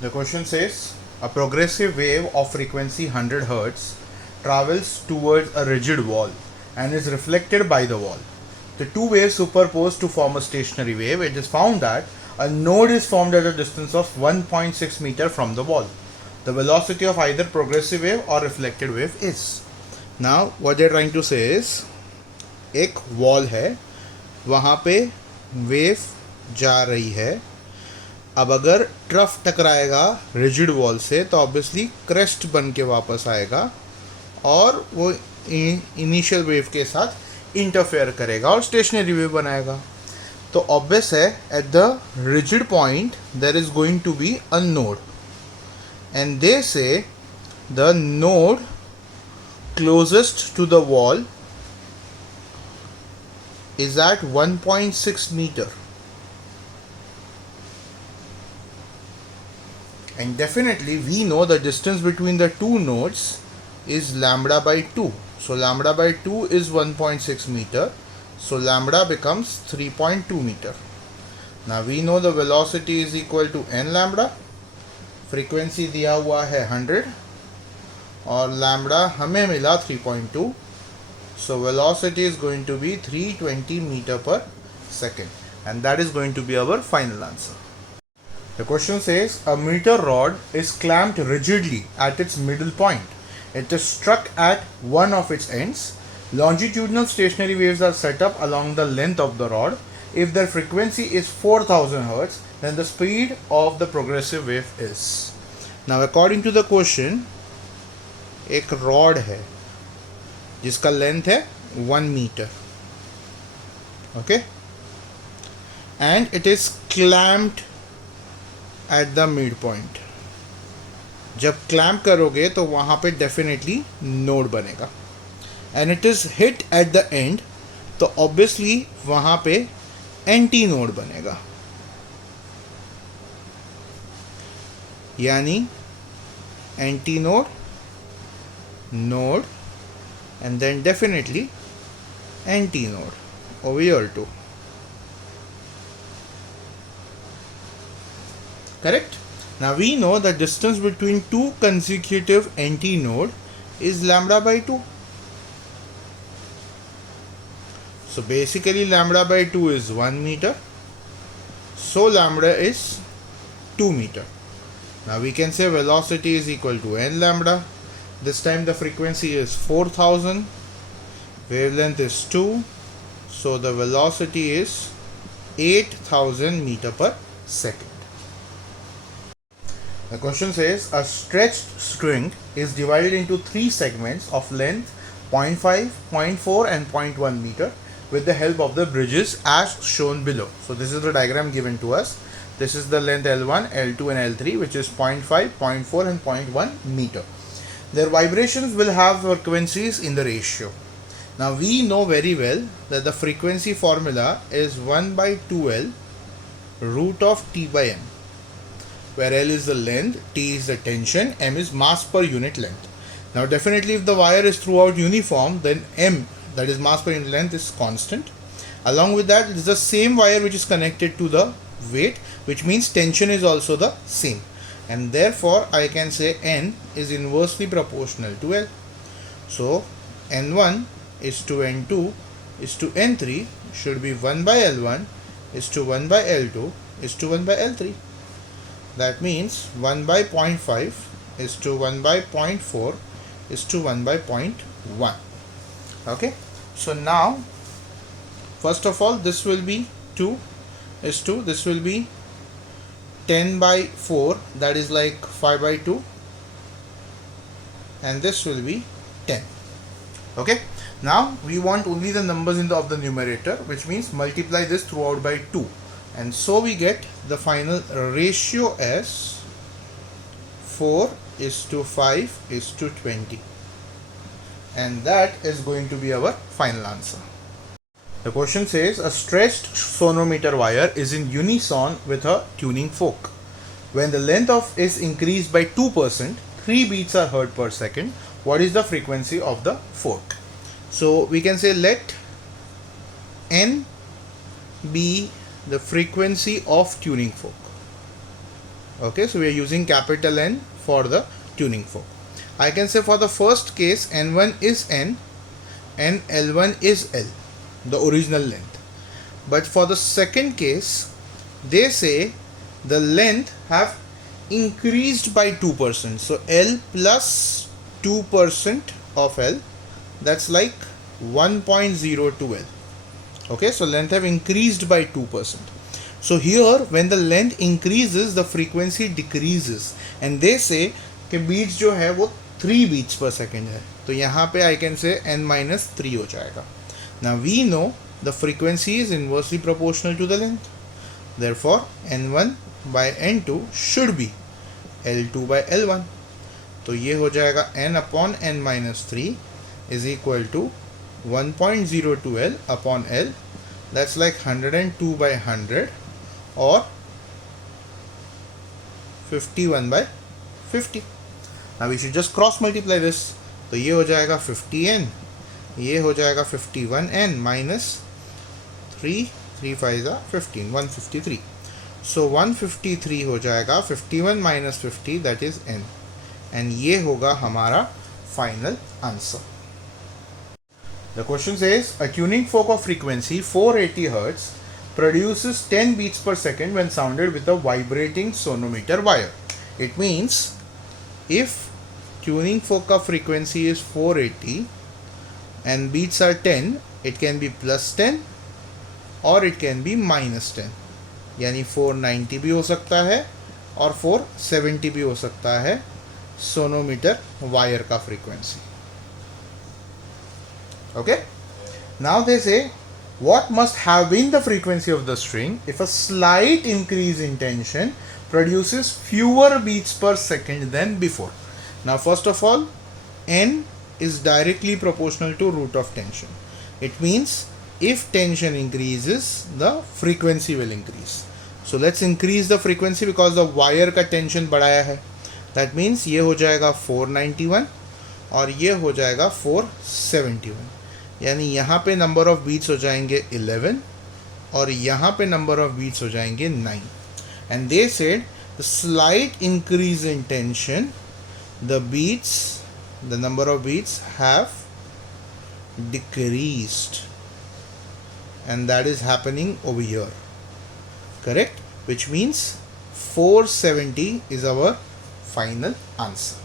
The question says a progressive wave of frequency 100 Hz travels towards a rigid wall and is reflected by the wall. The two waves superpose to form a stationary wave. It is found that a node is formed at a distance of 1.6 meter from the wall. The velocity of either progressive wave or reflected wave is. Now what they are trying to say is एक wall है, वहाँ पे wave जा रही है. अब अगर trough टकराएगा rigid wall से तो ऑब्वियसली क्रेस्ट बन के वापस आएगा और वो इनिशियल वेव के साथ इंटरफेयर करेगा और स्टेशनरी वेव बनाएगा. तो ऑब्वियस है at the rigid point there is going to be a node and they say the node closest to the wall is at 1.6 meter, and definitely we know the distance between the two nodes is lambda by 2. So lambda by 2 is 1.6 meter, so lambda becomes 3.2 meter. Now we know the velocity is equal to n lambda, frequency दिया हुआ है 100 और lambda हमें मिला 3.2. So velocity is going to be 320 meter per second, and that is going to be our final answer. The question says a meter rod is clamped rigidly at its middle point. It is struck at one of its ends. Longitudinal stationary waves are set up along the length of the rod. If their frequency is 4000 Hz, then the speed of the progressive wave is. Now according to the question, एक rod है जिसका length है 1 metre, okay, and it is clamped at the mid point. जब clamp करोगे तो वहाँ पे definitely node बनेगा and it is hit at the end, तो ऑब्वियसली वहाँ पे एंटी नोड बनेगा, यानी anti node, node, and then definitely antinode over here too. Correct? Now we know the distance between two consecutive antinode is lambda by 2. So basically lambda by 2 is 1 meter. So lambda is 2 meter. Now we can say velocity is equal to n lambda. This time the frequency is 4000, wavelength is 2, so the velocity is 8000 meter per second. The question says a stretched string is divided into three segments of length 0.5, 0.4 and 0.1 meter with the help of the bridges as shown below. So this is the diagram given to us. This is the length L1, L2 and L3, which is 0.5, 0.4 and 0.1 meter. Their vibrations will have frequencies in the ratio. Now we know very well that the frequency formula is 1 by 2L root of T by M, where L is the length, T is the tension, M is mass per unit length. Now definitely if the wire is throughout uniform, then M, that is mass per unit length, is constant. Along with that, it is the same wire which is connected to the weight, which means tension is also the same. And therefore I can say N is inversely proportional to L. So N1 is to N2 is to N3 should be 1 by L1 is to 1 by L2 is to 1 by L3. That means 1 by 0.5 is to 1 by 0.4 is to 1 by 0.1. Okay. So now first of all this will be 2 is 2, this will be 10 by 4, that is like 5 by 2, and this will be 10. Okay, now we want only the numbers in of the numerator, which means multiply this throughout by 2, and so we get the final ratio as 4 is to 5 is to 20, and that is going to be our final answer. The question says a stretched sonometer wire is in unison with a tuning fork. When the length of is increased by 2%, 3 beats are heard per second. What is the frequency of the fork? So we can say let N be the frequency of tuning fork. Okay, so we are using capital N for the tuning fork. I can say for the first case N1 is N and L1 is L, the original length. But for the second case, they say the length have increased by 2%. So L plus 2% of L, that's like 1.02 L. Okay, so length have increased by 2%. So here when the length increases, the frequency decreases, and they say कि beats जो है वो 3 beats per second है, तो यहाँ पे I can say n minus 3 हो जाएगा. Now we know the frequency is inversely proportional to the length. Therefore n1 by n2 should be l2 by l1. तो ये हो जाएगा n upon n minus 3 is equal to 1.02 L upon L. That's like 102 by 100 or 51 by 50. Now we should just cross multiply this. तो ये हो जाएगा 50n, ये हो जाएगा 51n minus 3 5 15, 153. So 153 हो जाएगा 51 minus 50, that is n, and ये होगा हमारा final answer. The question says a tuning fork of frequency 480 Hz produces 10 beats per second when sounded with a vibrating sonometer wire. It means if tuning fork of frequency is 480 and beats are 10, it can be plus 10 or it can be minus 10. यानी 490 भी हो सकता है और 470 भी हो सकता है सोनोमीटर वायर का frequency. Okay, now they say what must have been the frequency of the string if a slight increase in tension produces fewer beats per second than before. Now first of all, n is directly proportional to root of tension. It means if tension increases, the frequency will increase. So let's increase the frequency because the wire का tension बढ़ाया है. That means ये हो जाएगा 491 और ये हो जाएगा 471. यानी यहाँ पे नंबर ऑफ बीट्स हो जाएंगे 11 और यहाँ पे नंबर ऑफ बीट्स हो जाएंगे 9. And they said the slight increase in tension, the beats, the number of beats have decreased, and that is happening over here. Correct, which means 470 is our final answer.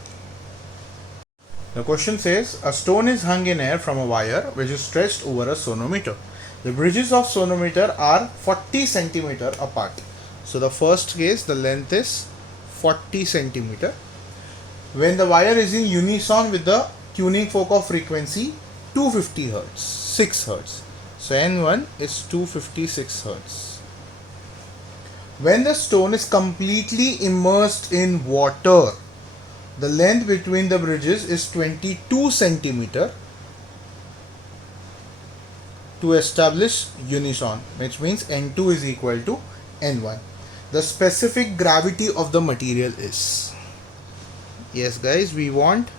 The question says a stone is hung in air from a wire which is stretched over a sonometer. The bridges of sonometer are 40 centimeter apart. So the first case, the length is 40 centimeter. When the wire is in unison with the tuning fork of frequency 250 Hz, 6 Hz. So N1 is 256 Hz. When the stone is completely immersed in water, the length between the bridges is 22 centimeter to establish unison, which means N2 is equal to N1. The specific gravity of the material is, yes guys, we want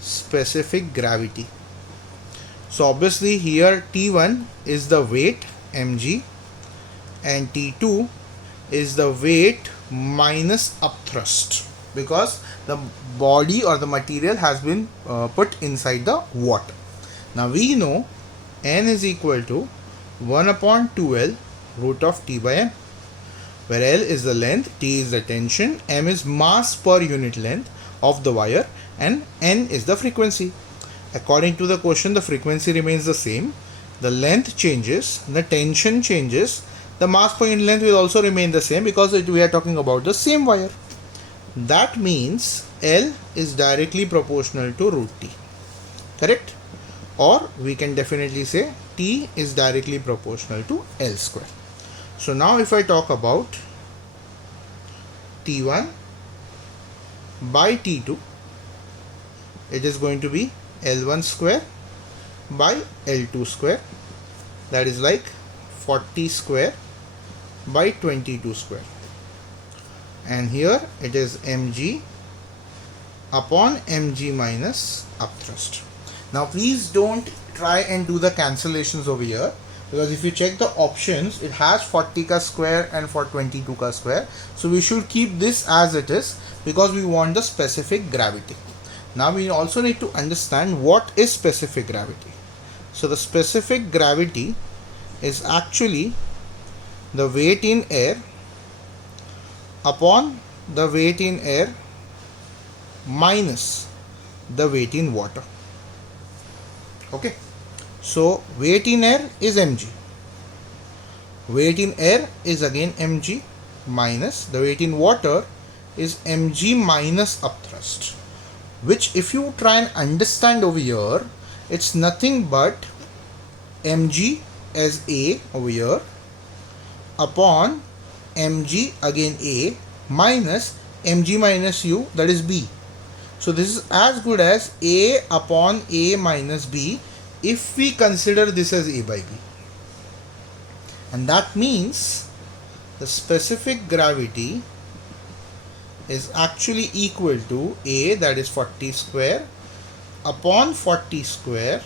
specific gravity. So obviously here T1 is the weight mg and T2 is the weight minus upthrust, because the body or the material has been put inside the water. Now we know n is equal to 1 upon 2l root of t by m, where l is the length, t is the tension, m is mass per unit length of the wire, and n is the frequency. According to the question, the frequency remains the same, the length changes, the tension changes, the mass per unit length will also remain the same because we are talking about the same wire. That means L is directly proportional to root T, correct? Or we can definitely say T is directly proportional to L square. So now if I talk about T1 by T2, it is going to be L1 square by L2 square, that is like 40 square by 22 square. And here it is mg upon mg minus upthrust. Now please don't try and do the cancellations over here. because if you check the options, it has 40 ka square and for 22 ka square. So we should keep this as it is because we want the specific gravity. Now we also need to understand what is specific gravity. So the specific gravity is actually the weight in air upon the weight in air minus the weight in water. Okay, so weight in air is mg, weight in air is again mg, minus the weight in water is mg minus upthrust, which if you try and understand over here, it's nothing but mg as a over here upon mg again a minus mg minus u, that is b. So this is as good as a upon a minus b if we consider this as a by b. And that means the specific gravity is actually equal to a, that is 40 square, upon 40 square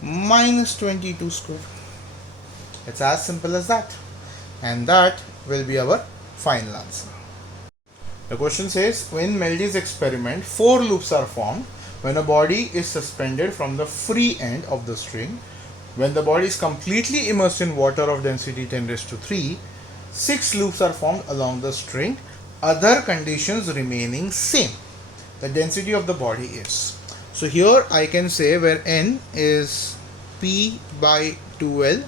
minus 22 square. It's as simple as that. And that will be our final answer. The question says, in Meldy's experiment, 4 loops are formed when a body is suspended from the free end of the string. When the body is completely immersed in water of density 10 raised to 3, 6 loops are formed along the string, other conditions remaining same. The density of the body is. So here I can say where n is p by 2l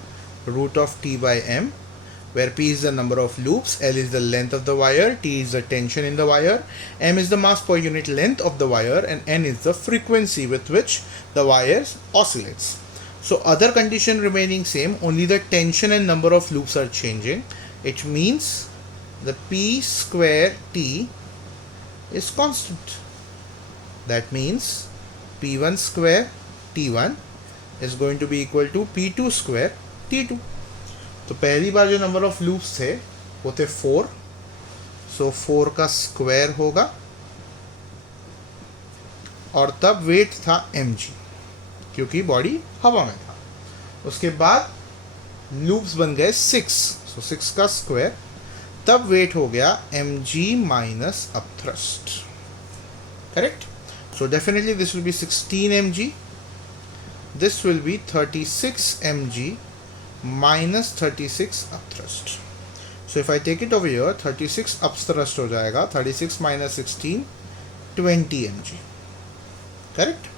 root of t by m, where p is the number of loops, l is the length of the wire, t is the tension in the wire, m is the mass per unit length of the wire, and n is the frequency with which the wire oscillates. So other condition remaining same, only the tension and number of loops are changing. It means the p square t is constant. That means p1 square t1 is going to be equal to p2 square t2. तो पहली बार जो number of loops थे वो थे 4, सो 4 का square होगा और तब वेट था mg क्योंकि बॉडी हवा में था. उसके बाद लूप्स बन गए 6, सो 6 का स्क्वायर, तब वेट हो गया mg minus upthrust. Correct. So definitely this will B 16 mg, this will B 36 mg minus 36 upthrust. So if I take it over here, 36 upthrust हो जाएगा, 36 minus 16, 20 mg. Correct?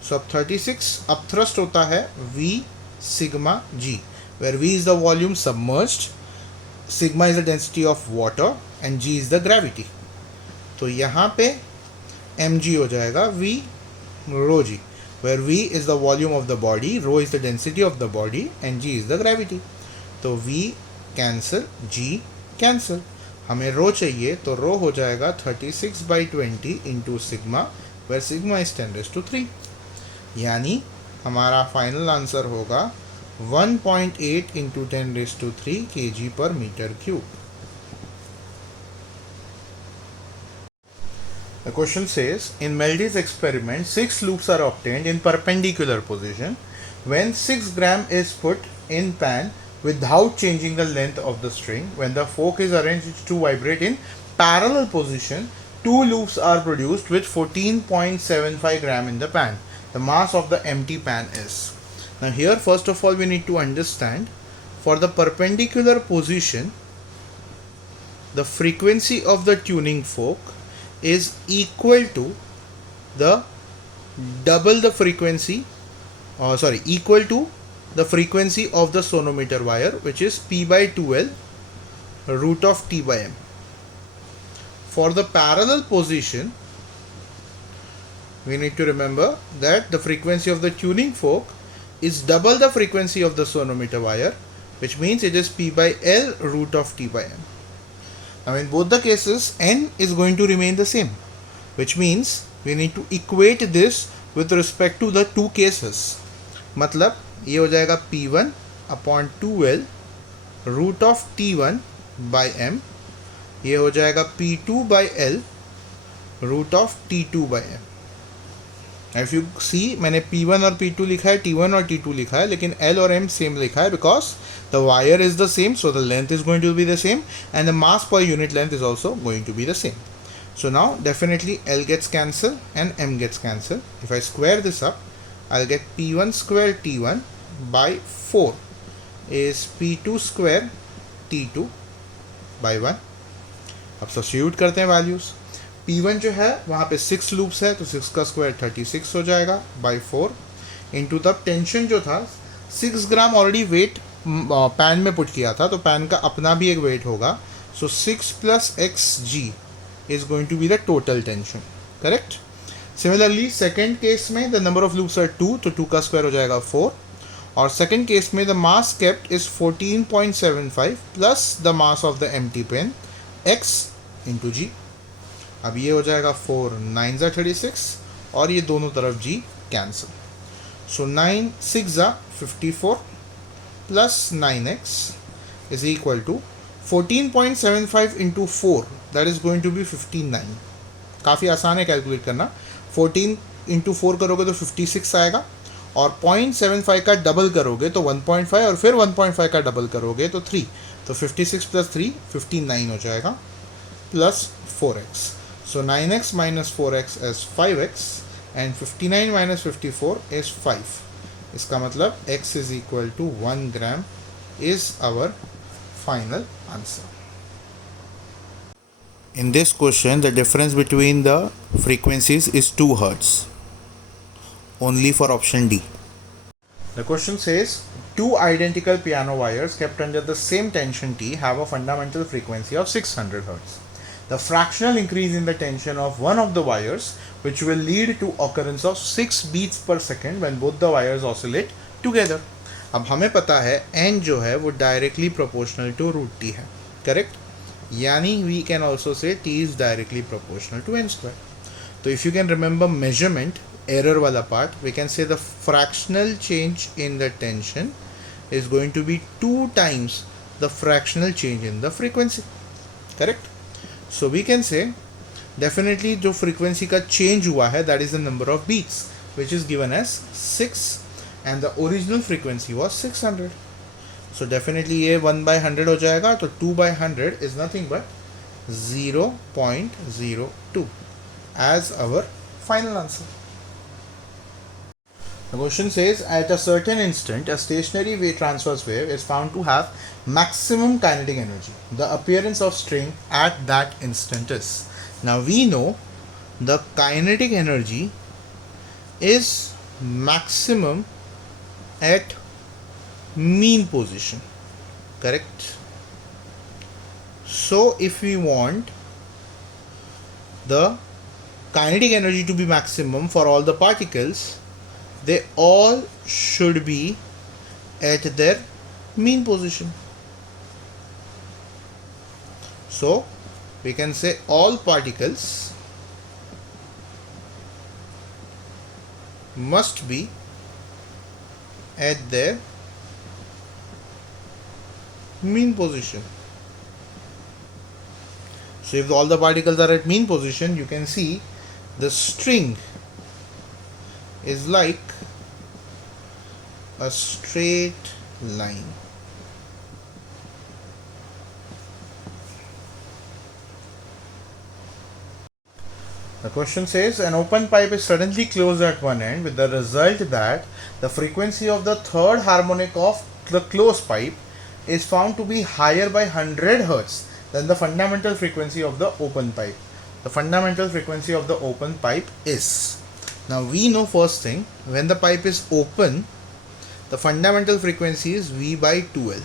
So अब 36 upthrust होता है V sigma g, where V is the volume submerged, sigma is the density of water and g is the gravity. तो यहाँ पे mg हो जाएगा V rho g, where V is the volume of the body, rho is the density of the body and g is the gravity. तो V cancel, g cancel. हमें rho चाहिए तो rho हो जाएगा 36 by 20 into sigma, where sigma is 10 raised to 3. यानी हमारा final answer होगा 1.8 into 10 raised to 3 kg per meter cube. The question says, in Meldy's experiment, 6 loops are obtained in perpendicular position when 6 gram is put in pan without changing the length of the string. When the fork is arranged to vibrate in parallel position, 2 loops are produced with 14.75 gram in the pan. The mass of the empty pan is. Now here first of all we need to understand, for the perpendicular position, the frequency of the tuning fork is equal to the double the frequency, equal to the frequency of the sonometer wire, which is p by 2l root of t by m. For the parallel position, we need to remember that the frequency of the tuning fork is double the frequency of the sonometer wire, which means it is p by l root of t by m. Now in both the cases, n is going to remain the same, which means we need to equate this with respect to the two cases. मतलब ये हो जाएगा p1 upon 2l root of t1 by m, ये हो जाएगा p2 by l root of t2 by m. If you see मैंने P1 और P2 लिखा है, T1 और T2 लिखा है, लेकिन L और M सेम लिखा है because the wire is the same, so the length is going to be the same and the mass per unit length is also going to be the same. So now definitely L gets cancelled and M gets cancelled. If I square this up, I'll get P1 square T1 by 4 is P2 square T2 by 1. अब substitute करते हैं values. P1 जो है वहाँ पे 6 loops है तो 6 का स्क्वायर 36 हो जाएगा बाई 4 इंटू तब टेंशन जो था 6 ग्राम ऑलरेडी वेट पैन में पुट किया था तो पैन का अपना भी एक वेट होगा. So 6 plus x g is going to be the total tension. Correct? Similarly second case में the number of loops are 2 तो 2 का square हो जाएगा 4 और second case में the mass kept is 14.75 plus the mass of the empty pen x into g. अब ये हो जाएगा 4 9 36 और ये दोनों तरफ g cancel. So 9 6 54 plus 9x is equal to 14.75 into 4 that is going to be 59. काफ़ी आसान है कैलकुलेट करना. 14 इंटू 4 करोगे तो 56 आएगा और 0.75 का डबल करोगे तो 1.5 और फिर 1.5 का डबल करोगे तो 3. तो 56 प्लस 3 59 हो जाएगा plus 4x. So 9x minus 4x is 5x and 59 minus 54 is 5. इसका मतलब x is equal to 1 gram is our final answer. In this question, the difference between the frequencies is 2 Hz. Only for option D. The question says, two identical piano wires kept under the same tension T have a fundamental frequency of 600 Hz. The fractional increase in the tension of one of the wires, which will lead to occurrence of 6 beats per second when both the wires oscillate together. अब हमें पता है n जो है वो directly proportional to root T है. Correct? यानी we can also say t is directly proportional to n square. तो if you can remember measurement error वाला part, we can say the fractional change in the tension is going to be 2 times the fractional change in the frequency. Correct? So we can say definitely जो frequency का change हुआ है that is the number of beats which is given as 6 and the original frequency was 600. So definitely ये 1 by 100 हो जाएगा तो 2 by 100 is nothing but 0.02 as our final answer. The question says at a certain instant a stationary wave transverse wave is found to have maximum kinetic energy. The appearance of string at that instant is. Now we know the kinetic energy is maximum at mean position. Correct? So if we want the kinetic energy to be maximum for all the particles, they all should be at their mean position. So we can say all particles must be at their mean position. So if all the particles are at mean position, you can see the string is like a straight line. The question says an open pipe is suddenly closed at one end with the result that the frequency of the third harmonic of the closed pipe is found to be higher by 100 Hz than the fundamental frequency of the open pipe. The fundamental frequency of the open pipe is. Now we know first thing, when the pipe is open, the fundamental frequency is V by 2L.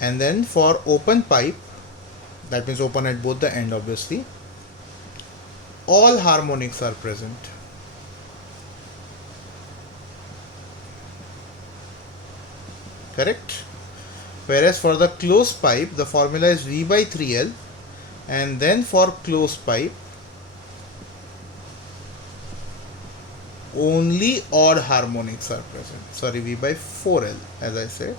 And then for open pipe, that means open at both the end obviously, all harmonics are present. Correct? Whereas for the closed pipe, the formula is V by 3L, and then for closed pipe, only odd harmonics are present. Sorry, V by 4L, as I said.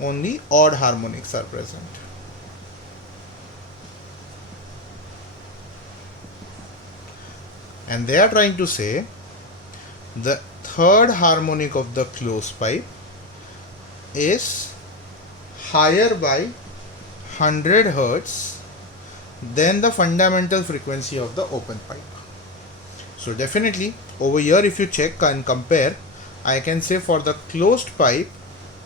Only odd harmonics are present. and they are trying to say the third harmonic of the closed pipe is higher by 100 hertz than the fundamental frequency of the open pipe. So definitely over here, if you check and compare, I can say for the closed pipe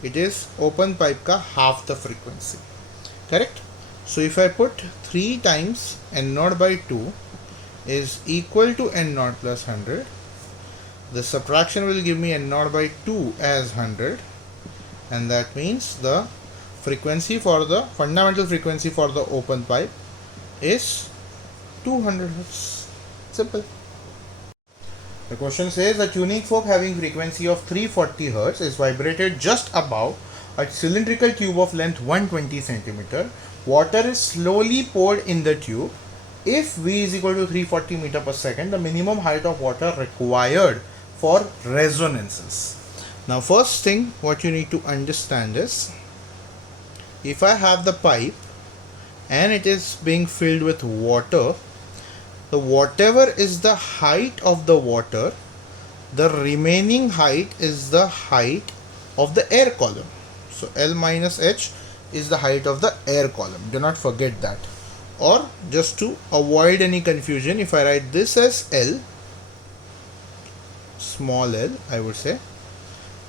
it is open pipe ka half the frequency, correct? So if I put 3 times n0 by 2 is equal to n0 plus 100, the subtraction will give me n0 by 2 as 100, and that means the frequency for the fundamental frequency for the open pipe is 200 hertz. Simple. The question says a tuning fork having frequency of 340 Hz is vibrated just above a cylindrical tube of length 120 cm. Water is slowly poured in the tube. If V is equal to 340 meter per second, the minimum height of water required for resonances. Now first thing what you need to understand is, if I have the pipe and it is being filled with water, the whatever is the height of the water, the remaining height is the height of the air column. So L minus H is the height of the air column. Do not forget that. Or just to avoid any confusion, if I write this as L, small l I would say,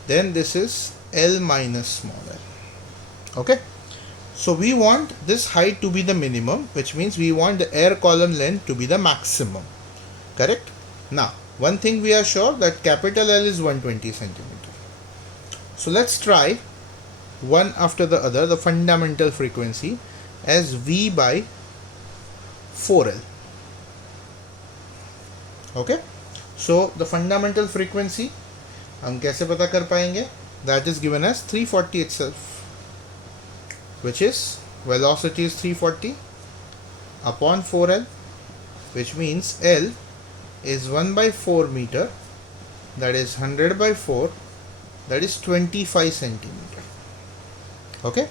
then this is L minus small l. Okay. So we want this height to be the minimum, which means we want the air column length to be the maximum. Correct? Now, one thing we are sure that capital L is 120 centimeter. So let's try one after the other the fundamental frequency as V by 4L. Okay? So the fundamental frequency हम कैसे पता कर पाएंगे? That is given as 340 itself, which is velocity is 340 upon 4L, which means L is 1 by 4 meter, that is 100 by 4, that is 25 centimeter. Okay,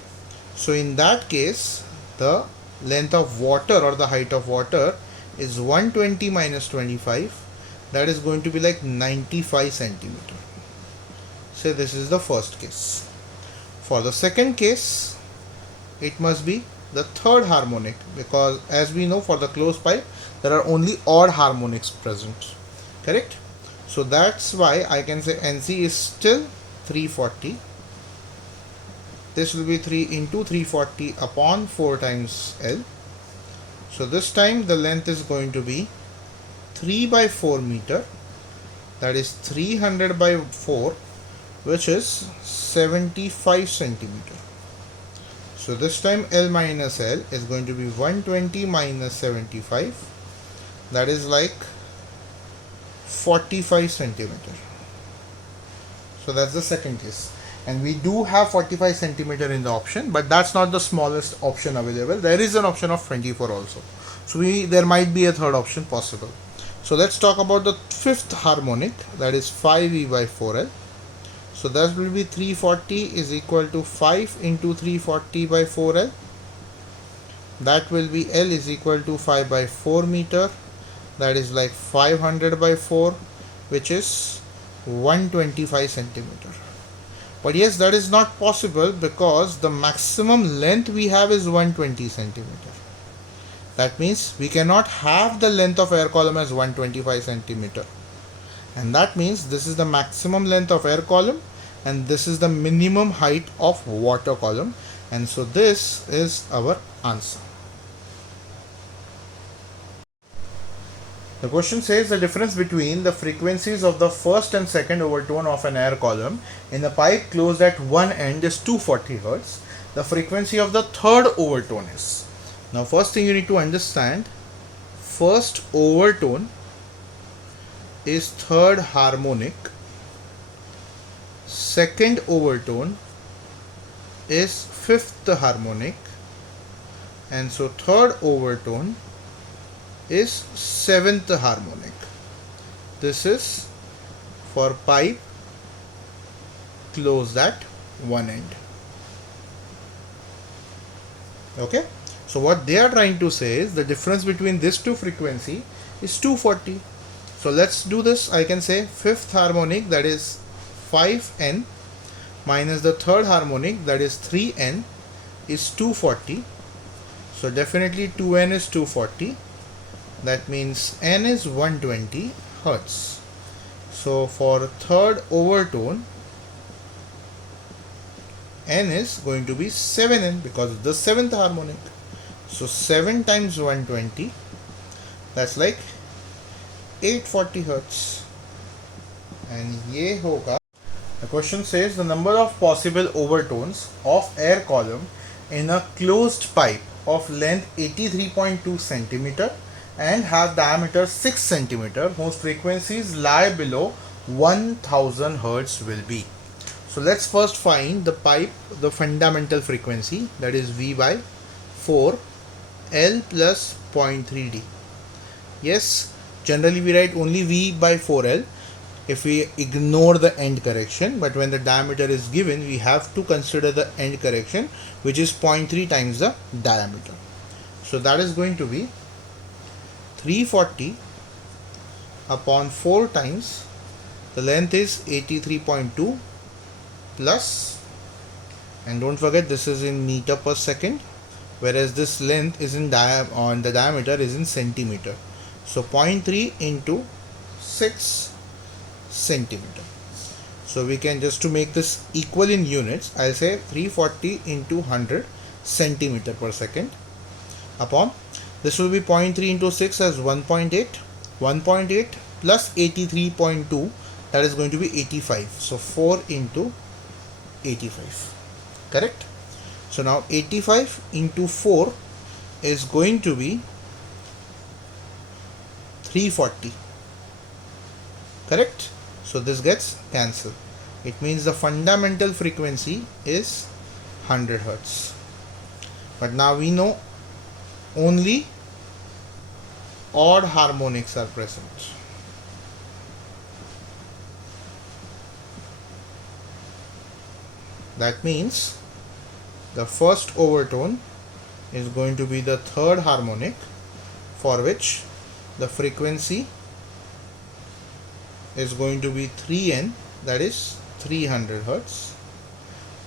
so in that case the length of water or the height of water is 120 minus 25, that is going to be like 95 centimeter. So this is the first case. For the second case, it must be the third harmonic, because as we know for the closed pipe there are only odd harmonics present, correct? So that's why I can say NC is still 340. This will be 3 into 340 upon 4 times L. So this time the length is going to be 3 by 4 meter, that is 300 by 4, which is 75 centimeter. So this time L minus L is going to be 120 minus 75, that is like 45 centimeter. So that's the second case, and we do have 45 centimeter in the option, but that's not the smallest option available. There is an option of 24 also, so there might be a third option possible. So let's talk about the fifth harmonic, that is 5E by 4L. So that will be 340 is equal to 5 into 340 by 4L. That will be L is equal to 5 by 4 meter. That is like 500 by 4, which is 125 centimeter. But yes, that is not possible because the maximum length we have is 120 centimeter. That means we cannot have the length of air column as 125 centimeter. And that means this is the maximum length of air column and this is the minimum height of water column, and so this is our answer. The question says the difference between the frequencies of the first and second overtone of an air column in a pipe closed at one end is 240 Hz. The frequency of the third overtone is. Now first thing you need to understand, first overtone is third harmonic, second overtone is fifth harmonic, and so third overtone is seventh harmonic. This is for pipe closed at one end. Okay, so what they are trying to say is the difference between these two frequency is 240. So let's do this. I can say fifth harmonic, that is 5n, minus the third harmonic, that is 3n, is 240. So definitely 2n is 240. That means n is 120 hertz. So for third overtone, n is going to be 7n because of the seventh harmonic. So 7 times 120, that's like 840 hertz. And ye hoga. The question says the number of possible overtones of air column in a closed pipe of length 83.2 centimeter and have diameter 6 centimeter whose frequencies lie below 1000 hertz will be. So let's first find the pipe, the fundamental frequency, that is V by 4 L plus 0.3 D. Yes, generally we write only V by 4L if we ignore the end correction, but when the diameter is given we have to consider the end correction, which is 0.3 times the diameter. So that is going to be 340 upon 4 times the length is 83.2 plus, and don't forget this is in meter per second, whereas this length is in the diameter is in centimeter. So 0.3 into 6 centimeter. So we can, just to make this equal in units, I'll say 340 into 100 centimeter per second upon, this will be 0.3 into 6 as 1.8. 1.8 plus 83.2, that is going to be 85. So 4 into 85. Correct? So now 85 into 4 is going to be 340. Correct? So this gets cancelled. It means the fundamental frequency is 100 hertz. But now we know only odd harmonics are present. That means the first overtone is going to be the third harmonic, for which the frequency is going to be 3n, that is 300 hertz,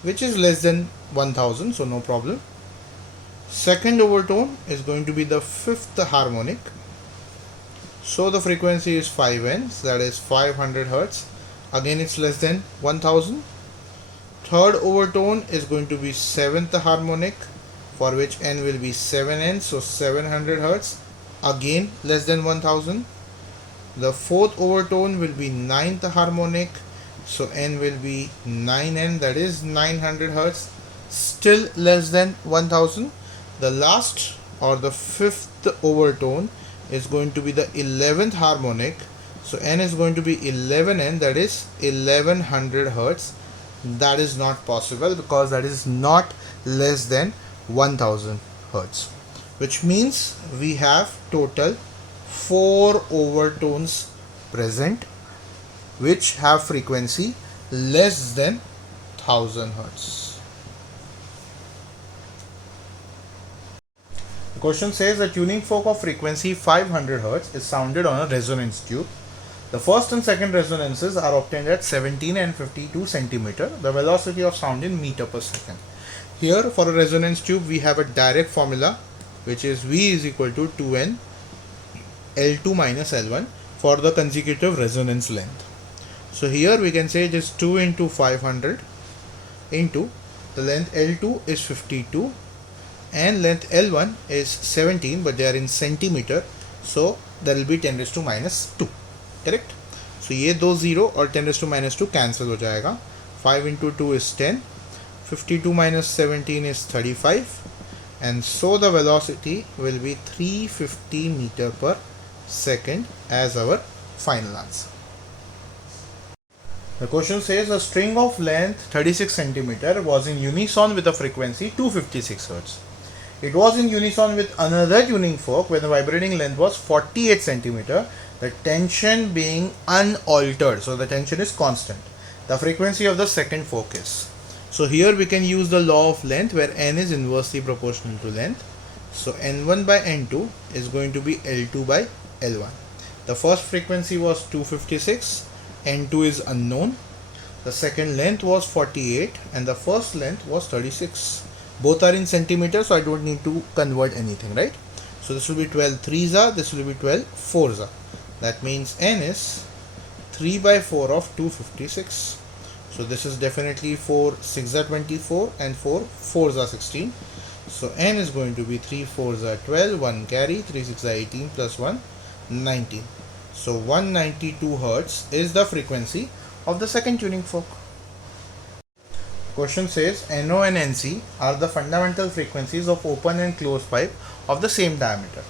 which is less than 1000, so no problem. Second overtone is going to be the fifth harmonic, so the frequency is 5n, that is 500 hertz, again it's less than 1000. Third overtone is going to be seventh harmonic, for which n will be 7n, so 700 hertz, again less than 1000. The fourth overtone will be ninth harmonic, so n will be 9n, that is 900 hertz, still less than 1000. The last or the fifth overtone is going to be the 11th harmonic, so n is going to be 11n, that is 1100 hertz. That is not possible because that is not less than 1000 hertz, which means we have total 4 overtones present which have frequency less than 1000 hertz. The question says a tuning fork of frequency 500 hertz is sounded on a resonance tube. The first and second resonances are obtained at 17 and 52 centimeter. The velocity of sound in meter per second. Here for a resonance tube we have a direct formula, which is V is equal to 2n L2 minus L1 for the consecutive resonance length. So here we can say it is 2 into 500 into the length L2 is 52 and length L1 is 17, but they are in centimeter, so there will be 10 raised to minus 2. Correct. सो ये दो zero और 10 raised to minus 2 cancel हो जाएगा. 5 into 2 is 10, 52 minus 17 is 35, and so the velocity will be 350 meter per second as our final answer. The question says a string of length 36 centimeter was in unison with a frequency 256 hertz. It was in unison with another tuning fork when the vibrating length was 48 centimeter, the tension being unaltered. So the tension is constant. The frequency of the second fork is. So here we can use the law of length where n is inversely proportional to length. So n1 by n2 is going to be L2 by L1. The first frequency was 256, n2 is unknown. The second length was 48 and the first length was 36. Both are in centimeters, so I don't need to convert anything, right? So this will be 12 threes are, this will be 12 fours are. That means n is 3 by 4 of 256. So this is definitely 4 6 are 24 and 4 4s are 16. So n is going to be 3 4s are 12, 1 carry, 3 6 are 18 plus 1 19. So 192 Hertz is the frequency of the second tuning fork. Question says NO and NC are the fundamental frequencies of open and closed pipe of the same diameter.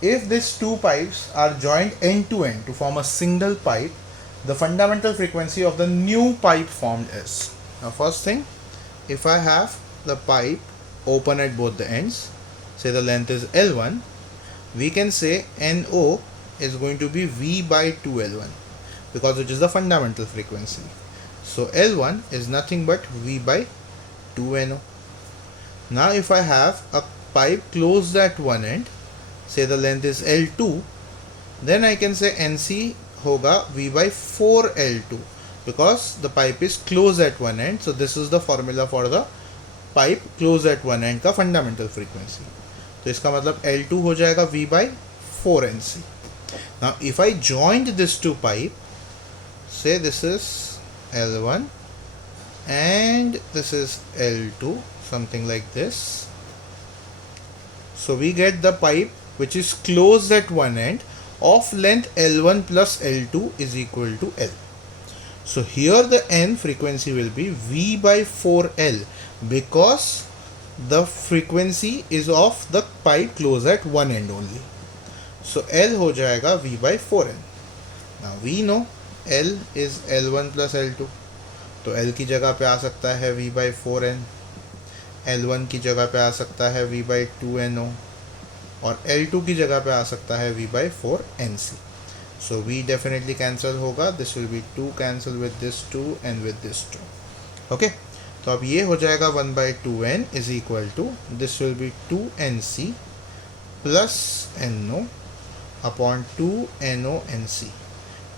If these two pipes are joined end to end to form a single pipe, the fundamental frequency of the new pipe formed is. Now first thing, if I have the pipe open at both the ends, say the length is L1, we can say NO is going to be V by 2L1 because it is the fundamental frequency. So L1 is nothing but V by 2NO. Now if I have a pipe closed at one end, say the length is L2, then I can say NC hoga V by 4L2 because the pipe is closed at one end. So this is the formula for the pipe closed at one end का fundamental frequency. तो इसका मतलब L2 हो जाएगा V by 4NC. Now if I joined this two pipe, say this is L1 and this is L2, something like this. So we get the pipe which is closed at one end of length L1 plus L2 is equal to L. So here the N frequency will be V by 4L because the frequency is of the pipe closed at one end only. So L हो जाएगा V by 4N. Now we know L is L1 plus L2. तो L की जगह पे आ सकता है V by 4N. L1 की जगह पे आ सकता है V by 2NO. और L2 की जगह पे आ सकता है V by 4NC. So V definitely cancel होगा. This will be 2 cancel with this 2 and with this 2. Okay. तो अब ये हो जाएगा 1 by 2N is equal to, this will be 2NC plus NO upon 2NO NC.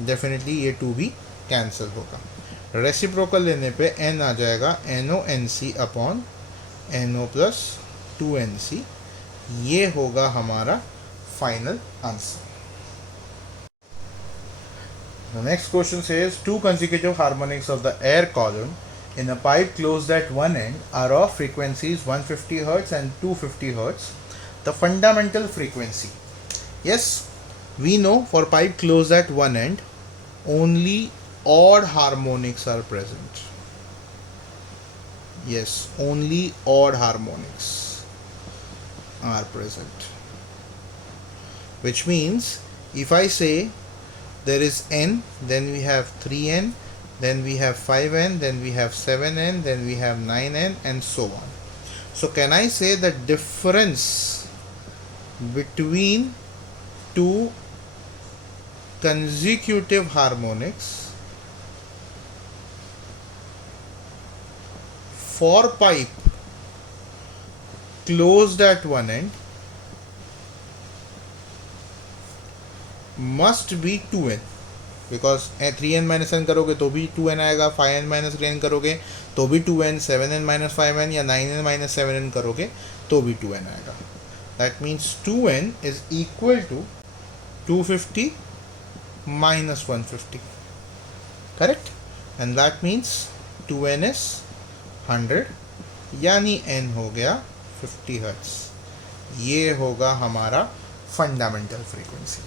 Definitely ये 2 भी cancel होगा. Reciprocal लेने पे N आ जाएगा NO NC upon NO plus 2NC. ये होगा हमारा final answer. The next question says two consecutive harmonics of the air column in a pipe closed at one end are of frequencies 150 Hz and 250 Hz. The fundamental frequency. Yes, we know for pipe closed at one end only odd harmonics are present. Yes, only odd harmonics are present. Which means if I say there is N, then we have 3N, then we have 5N, then we have 7N, then we have 9N and so on. So can I say the difference between two consecutive harmonics for pipe closed at one end must be 2N because 3N minus N करोगे तो भी 2N आएगा, 5N minus 3N करोगे तो भी 2N, 7N minus 5N या 9N minus 7N करोगे तो भी 2N आएगा. That means 2N is equal to 250 minus 150. Correct? And that means 2N is 100 यानी N हो गया 50 Hz. ये होगा हमारा fundamental frequency.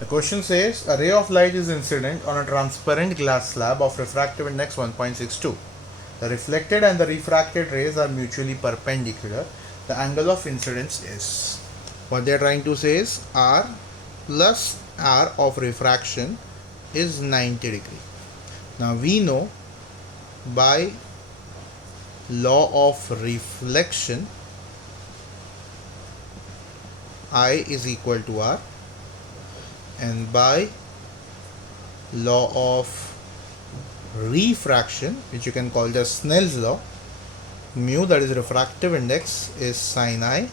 The question says a ray of light is incident on a transparent glass slab of refractive index 1.62. The reflected and the refracted rays are mutually perpendicular. The angle of incidence is. What they are trying to say is R plus R of refraction is 90 degree. Now we know by law of reflection I is equal to R, and by law of refraction, which you can call just Snell's law, mu, that is refractive index, is sin I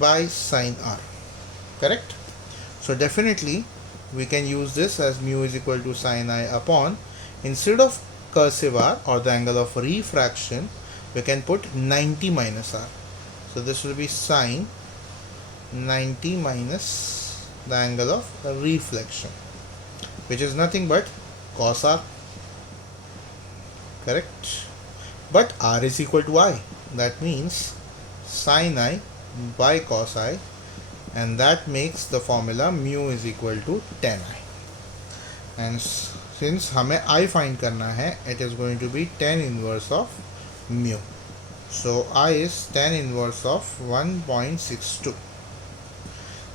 by sin R. Correct? So definitely we can use this as mu is equal to sin I upon, instead of cursive r or the angle of refraction, we can put 90 minus r. So this will be sin 90 minus the angle of reflection, which is nothing but cos r, correct? But r is equal to I, that means sin I by cos I, and that makes the formula mu is equal to tan I. And since हमें I find करना है, it is going to be tan inverse of mu. So I is tan inverse of 1.62.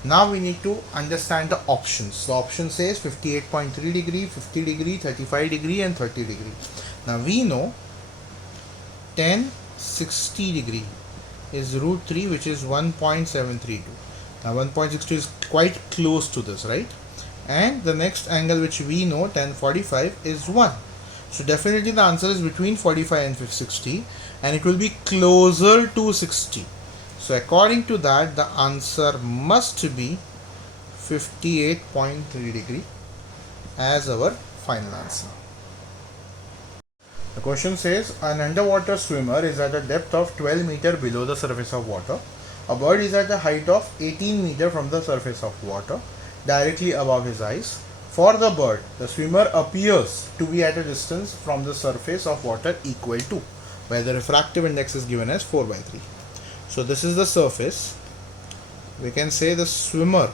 Now we need to understand the options. The option says 58.3 degree, 50 degree, 35 degree and 30 degree. Now we know tan 60 degree is root 3, which is 1.732. Now 1.62 is quite close to this, right? And the next angle which we know, tan 45, is 1. So definitely the answer is between 45 and 60, and it will be closer to 60. So according to that, the answer must be 58.3 degree as our final answer. The question says, an underwater swimmer is at a depth of 12 meter below the surface of water. A bird is at a height of 18 meter from the surface of water, directly above his eyes. For the bird, the swimmer appears to be at a distance from the surface of water equal to, where the refractive index is given as 4/3. So this is the surface. We can say the swimmer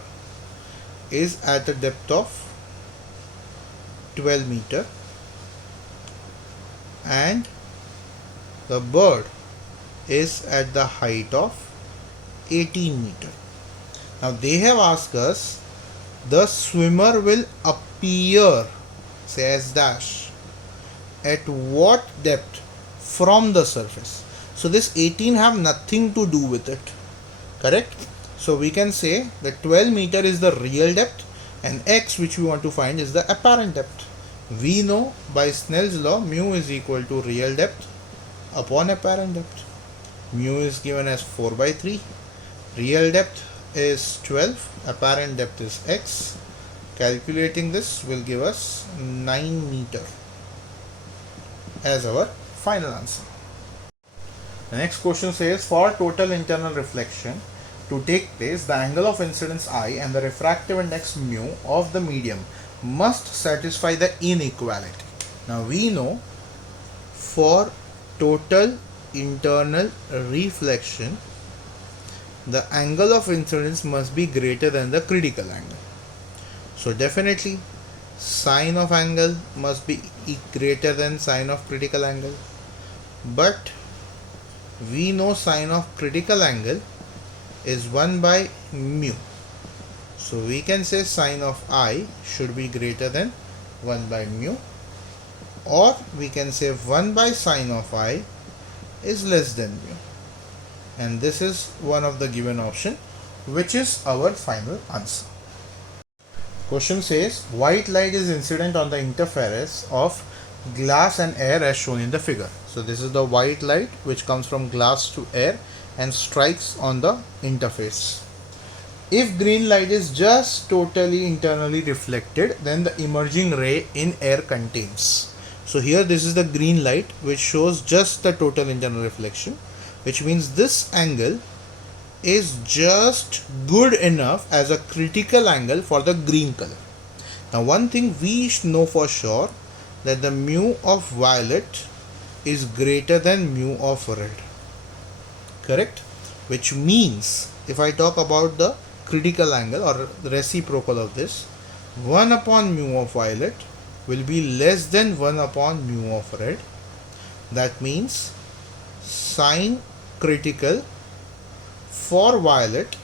is at a depth of 12 meter and the bird is at the height of 18 meter. Now they have asked us the swimmer will appear, say S dash, at what depth from the surface. So this 18 have nothing to do with it, correct? So we can say that 12 meter is the real depth and x, which we want to find, is the apparent depth. We know by Snell's law mu is equal to real depth upon apparent depth. Mu is given as 4/3. Real depth is 12, apparent depth is x. Calculating this will give us 9 meter as our final answer. The next question says, for total internal reflection to take place, the angle of incidence I and the refractive index mu of the medium must satisfy the inequality. Now we know for total internal reflection, the angle of incidence must be greater than the critical angle. So definitely sine of angle must be greater than sine of critical angle, but we know sine of critical angle is 1 by mu. So we can say sine of I should be greater than 1 by mu, or we can say 1 by sine of I is less than mu. And this is one of the given option, which is our final answer. Question says, white light is incident on the interference of glass and air as shown in the figure. So this is the white light which comes from glass to air and strikes on the interface. If green light is just totally internally reflected, then the emerging ray in air contains. So here this is the green light which shows just the total internal reflection, which means this angle is just good enough as a critical angle for the green color. Now one thing we know for sure, that the mu of violet is greater than mu of red, correct? Which means if I talk about the critical angle or the reciprocal of this, 1 upon mu of violet will be less than 1 upon mu of red. That means sine critical for violet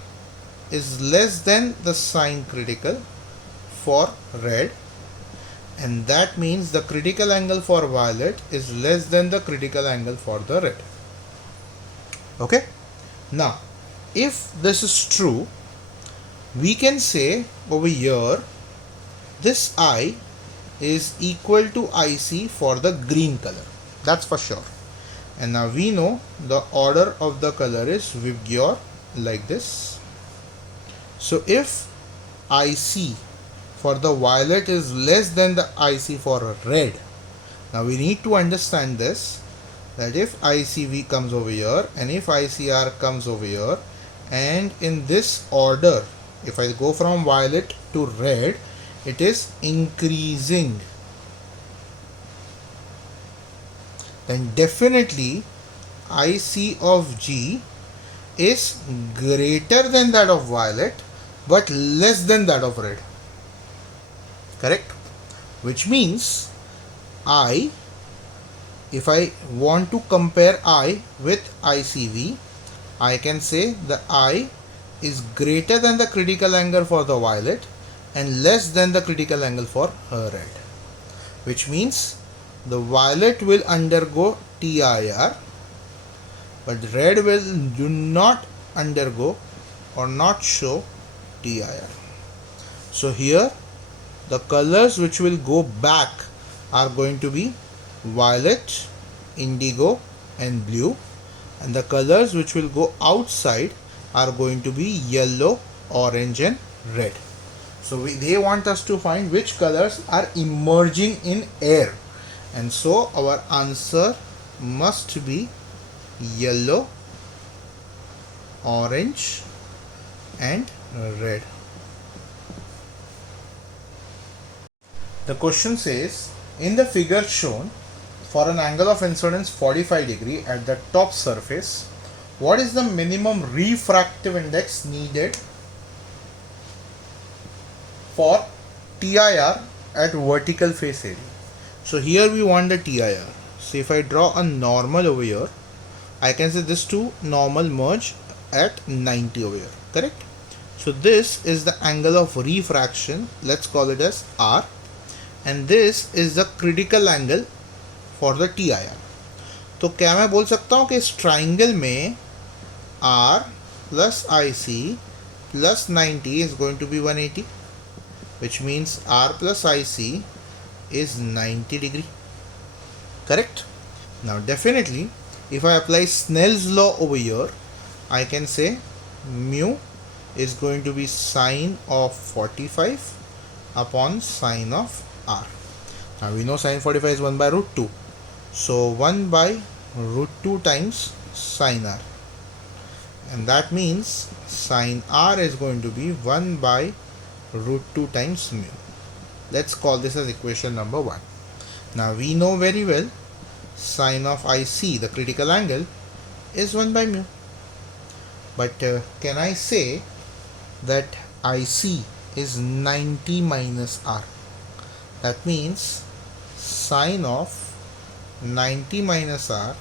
is less than the sine critical for red, and that means the critical angle for violet is less than the critical angle for the red. Okay, now if this is true, we can say over here this I is equal to IC for the green color, that's for sure. And now we know the order of the color is Vibgyor, like this. So if IC for the violet is less than the IC for red. Now we need to understand this, that if ICV comes over here and if ICR comes over here, and in this order, if I go from violet to red, it is increasing, then definitely IC of G is greater than that of violet but less than that of red. Correct? Which means if I want to compare I with ICV, I can say the I is greater than the critical angle for the violet and less than the critical angle for red. Which means the violet will undergo TIR, but red will do not undergo or not show TIR. So here the colors which will go back are going to be violet, indigo and blue, and the colors which will go outside are going to be yellow, orange and red. So they want us to find which colors are emerging in air, and so our answer must be yellow, orange and red. The question says, in the figure shown, for an angle of incidence 45 degree at the top surface, what is the minimum refractive index needed for TIR at vertical face area? So here we want the TIR. So if I draw a normal over here, I can say this two normal merge at 90 over here, correct? So this is the angle of refraction, let's call it as R, and this is the critical angle for the TIR. तो क्या मैं बोल सकता हूँ कि इस triangle में R plus IC plus 90 is going to be 180, which means R plus IC is 90 degree, correct? Now definitely if I apply Snell's law over here, I can say mu is going to be sine of 45 upon sine of R. Now we know sine 45 is 1 by root 2. So 1 by root 2 times sine R. And that means sine R is going to be 1 by root 2 times mu. Let's call this as equation number 1. Now we know very well sine of IC, the critical angle, is 1 by mu. But can I say that IC is 90 minus R? That means sine of 90 minus R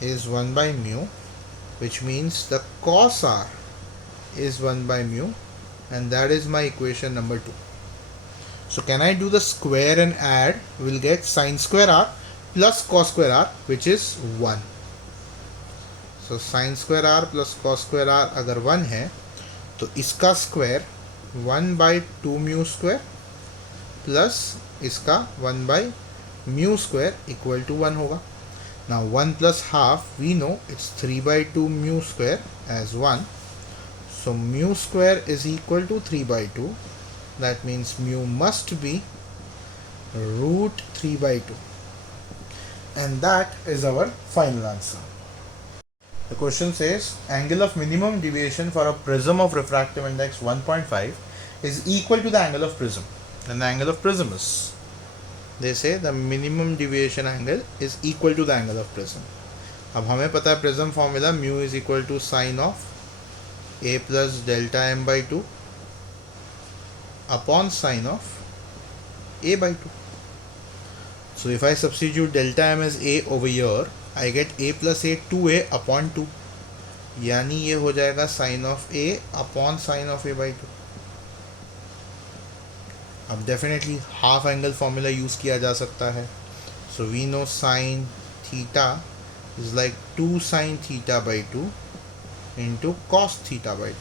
is 1 by mu, which means the cos R is 1 by mu, and that is my equation number 2. So can I do the square and add? We'll get sine square R plus cos square R, which is 1. So sine square R plus cos square R अगर 1 है तो इसका square 1 by 2 mu square plus इसका 1 by mu square equal to 1 होगा. Now 1 plus half, we know it's 3 by 2 mu square as 1. So mu square is equal to 3 by 2. That means mu must be root 3 by 2. And that is our final answer. The question says, angle of minimum deviation for a prism of refractive index 1.5 is equal to the angle of prism. And the angle of prism is, they say the minimum deviation angle is equal to the angle of prism. अब हमें पता है prism formula mu is equal to sine of a plus delta m by 2 upon sine of a by 2. So if I substitute delta m as a over here, I get a plus a 2a upon 2. यानी ये हो जाएगा sin of a upon sin of a by 2. अब definitely half angle formula use किया जा सकता है. So we know sine theta is like 2 sin theta by 2 into cos theta by 2.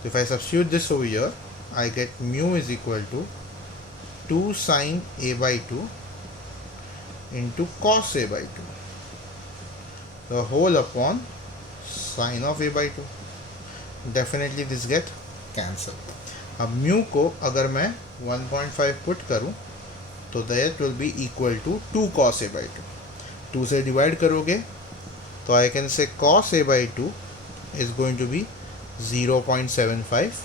So if I substitute this over here, I get mu is equal to 2 sin a by 2 into cos a by 2, the whole upon sine of a by 2. Definitely this get cancelled. अब mu को अगर मैं 1.5 put करूं तो that will be equal to 2 cos a by 2. 2 से divide करोगे तो I can से cos a by 2 is going to be 0.75.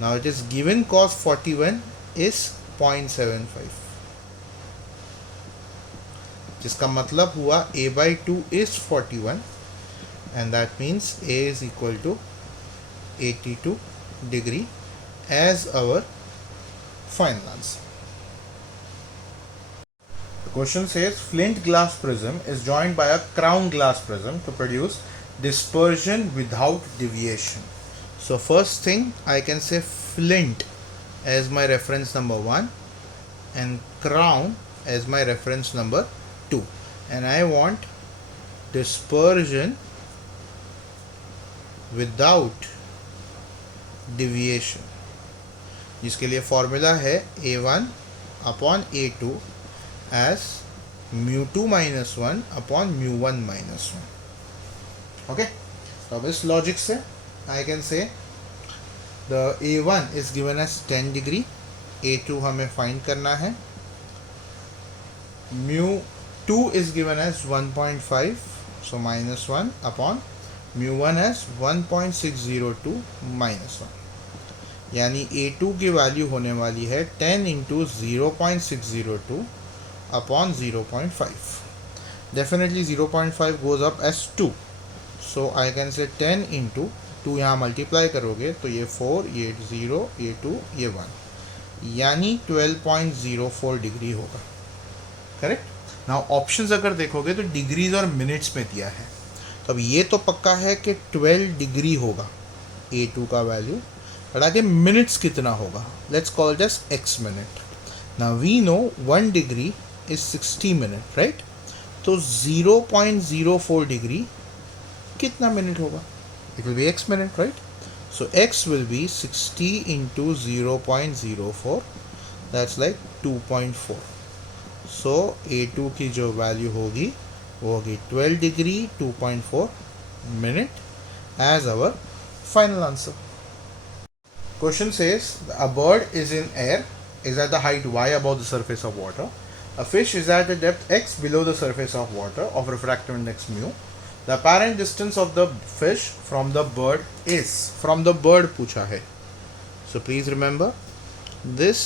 Now it is given cos 41 is 0.75, जिसका मतलब हुआ a by 2 is 41 and that means a is equal to 82 degree as our final answer. The question says flint glass prism is joined by a crown glass prism to produce dispersion without deviation. So first thing I can say flint as my reference number 1 and crown as my reference number 2, and I want dispersion without deviation, जिसके लिए formula है a1 upon a2 as mu2 minus 1 upon mu1 minus 1. Okay, so this logic से I can say the a1 is given as 10 degree, a2 हमें find करना है, mu2 is given as 1.5, so minus 1 upon mu1 as 1.602 minus 1, यानी a2 की value होने वाली है 10 into 0.602 upon 0.5. Definitely 0.5 goes up as 2, so I can say 10 into 2 यहाँ multiply करोगे तो ये 4, ये 0, ये 2, ये 1, यानी 12.04 डिग्री होगा. करेक्ट. नाउ ऑप्शंस अगर देखोगे तो डिग्रीज और मिनट्स में दिया है, तो अब ये तो पक्का है कि 12 डिग्री होगा a2 का वैल्यू, बट आगे मिनट्स कितना होगा. Let's call it as x minute. Now we know 1 degree is 60 minute, right. तो 0.04 डिग्री कितना मिनट होगा. It will be x minute, right? So x will be 60 into 0.04, that's like 2.4. So a2 की जो value होगी वो होगी 12 degree 2.4 minute as our final answer. Question says a bird is in air, is at the height y above the surface of water. A fish is at a depth x below the surface of water of refractive index mu. The apparent distance of the fish from the bird is, from the bird पूछा है. So please remember this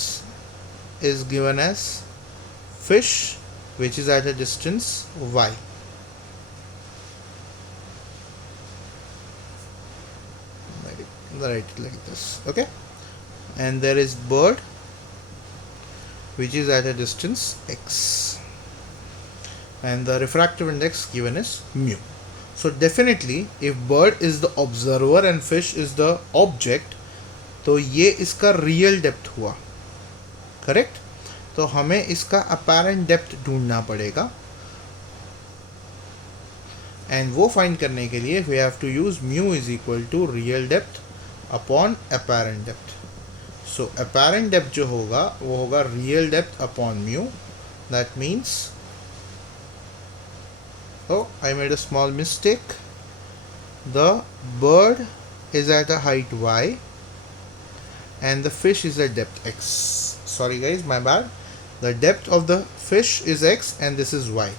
is given as fish which is at a distance y. Right, like this, okay. And there is bird which is at a distance x, and the refractive index given is mu. So definitely if bird is the observer and fish is the object, तो ये इसका real depth हुआ. Correct. तो हमें इसका apparent depth ढूंढना पड़ेगा, and वो फाइंड करने के लिए we have to use mu is equal to real depth upon apparent depth. So apparent depth जो होगा वो होगा real depth upon mu. That means, oh, I made a small mistake. The bird is at a height y and the fish is at depth x. Sorry guys, my bad. The depth of the fish is x and this is y.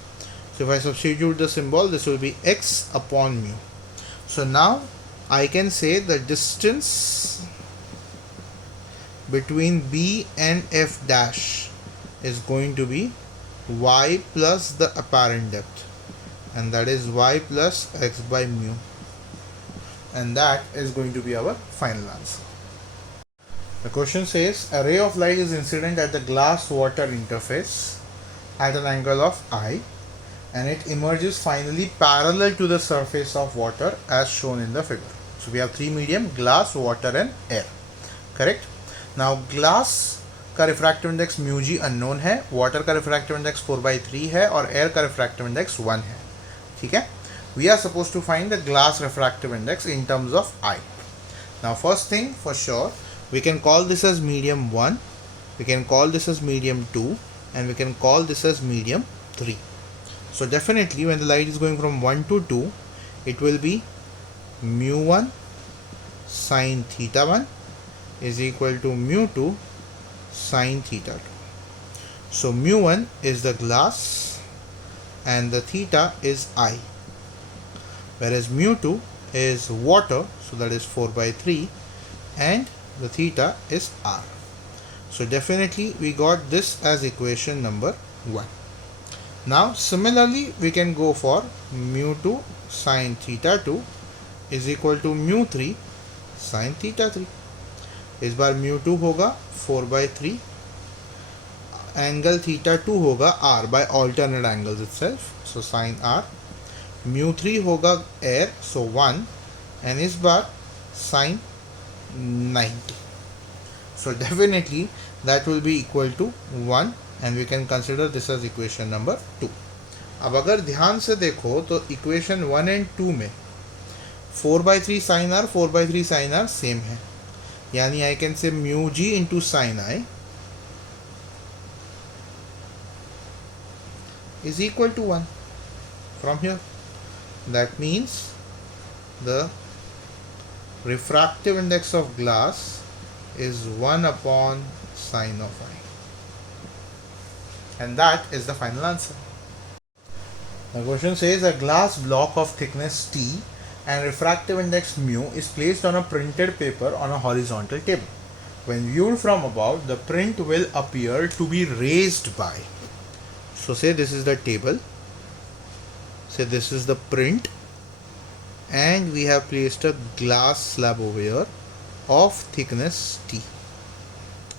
So if I substitute the symbol, this will be x upon mu. So now I can say the distance between B and F dash is going to be y plus the apparent depth, and that is y plus x by mu, and that is going to be our final answer. The question says a ray of light is incident at the glass water interface at an angle of I, and it emerges finally parallel to the surface of water as shown in the figure. So we have three medium: glass, water and air. Correct. Now glass का refractive index mu G unknown है, water का refractive index 4/3 है और air का refractive index 1 है. ठीक है. We are suppose to find the glass refractive index in terms of i. Now first thing for sure we can call this as medium 1, we can call this as medium 2 and we can call this as medium 3. So definitely when the light is going from 1 to 2, it will be mu1 sine theta 1 is equal to mu2 sine theta 2. So mu1 is the glass and the theta is I, whereas mu2 is water, so that is 4 by 3, and the theta is R. So definitely we got this as equation number 1. Now similarly we can go for mu2 sine theta 2 is equal to mu3 sine theta 3. इस बार mu2 होगा 4 by 3, angle theta 2 होगा r by alternate angles itself, so sin r. mu3 होगा air, so 1, and इस बार sin 90. So definitely that will be equal to 1 and we can consider this as equation number 2. अब अगर ध्यान से देखो तो equation 1 and 2 में 4 by 3 sin r 4 by 3 sin r same है, यानी I can say mu g into sin I is equal to 1 from here. That means the refractive index of glass is 1 upon sine of I, and that is the final answer. The question says a glass block of thickness T and refractive index mu is placed on a printed paper on a horizontal table. When viewed from above, the print will appear to be raised by. So say this is the table, say this is the print, and we have placed a glass slab over here of thickness T.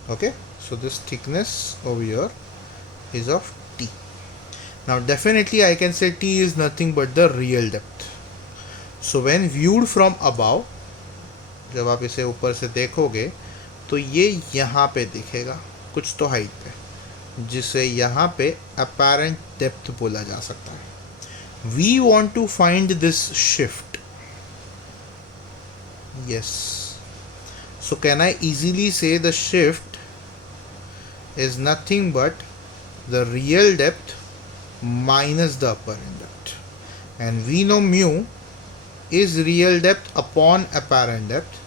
Okay, so this thickness over here is of T. Now definitely I can say T is nothing but the real depth. So when viewed from above, जब आप इसे ऊपर से देखोगे तो ये यहाँ पे दिखेगा कुछ तो हाइट पे, जिसे यहाँ पे apparent depth बोला जा सकता है. We want to find this shift. Yes. So can I easily say the shift is nothing but the real depth minus the apparent depth, and we know mu is real depth upon apparent depth.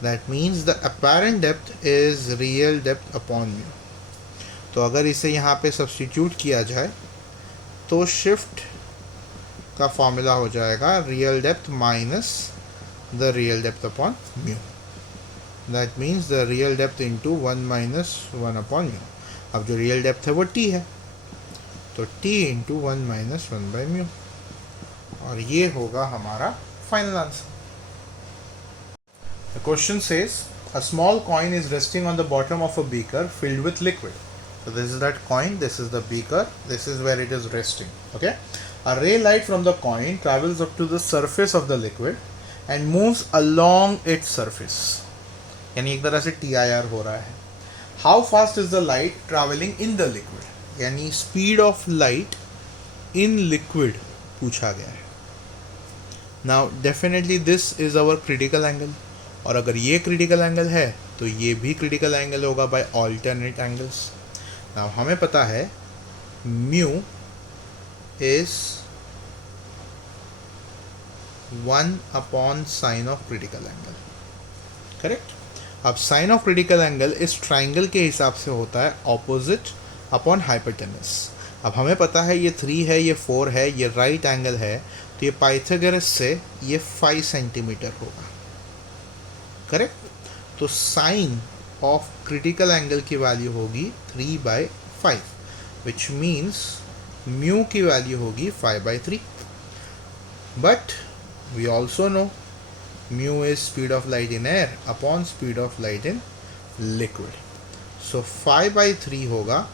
That means the apparent depth is real depth upon mu. तो अगर इसे यहाँ पे substitute किया जाए तो shift का formula हो जाएगा real depth minus the real depth upon mu. That means the real depth into 1 minus 1 upon mu. अब जो रियल डेप्थ है वो टी है, तो T into 1 minus 1 by mu, और ये होगा हमारा final answer. The question says a small coin is resting on the bottom of a beaker filled with liquid. So this is that coin, this is the beaker, this is where it is resting. Okay, a ray light from the coin travels up to the surface of the liquid and moves along its surface. यानी एक तरह से TIR हो रहा है. How fast is the light traveling in the liquid? यानी speed of light in liquid पूछा गया है. Now definitely this is our critical angle, और अगर ये क्रिटिकल एंगल है तो ये भी क्रिटिकल एंगल होगा बाय ऑल्टरनेट एंगल्स. नाउ हमें पता है mu is 1 upon sine of critical angle. Correct. अब साइन ऑफ क्रिटिकल एंगल इस ट्राइंगल के हिसाब से होता है ऑपोजिट अपॉन हाइपोटेनस. अब हमें पता है ये 3 है, ये 4 है, ये राइट एंगल है, तो ये पाइथागोरस से ये 5 सेंटीमीटर होगा. करेक्ट. तो साइन ऑफ क्रिटिकल एंगल की वैल्यू होगी 3/5, विच मीन्स म्यू की वैल्यू होगी 5/3. But we also know mu is speed of light in air upon speed of light in liquid. So 5/3 होगा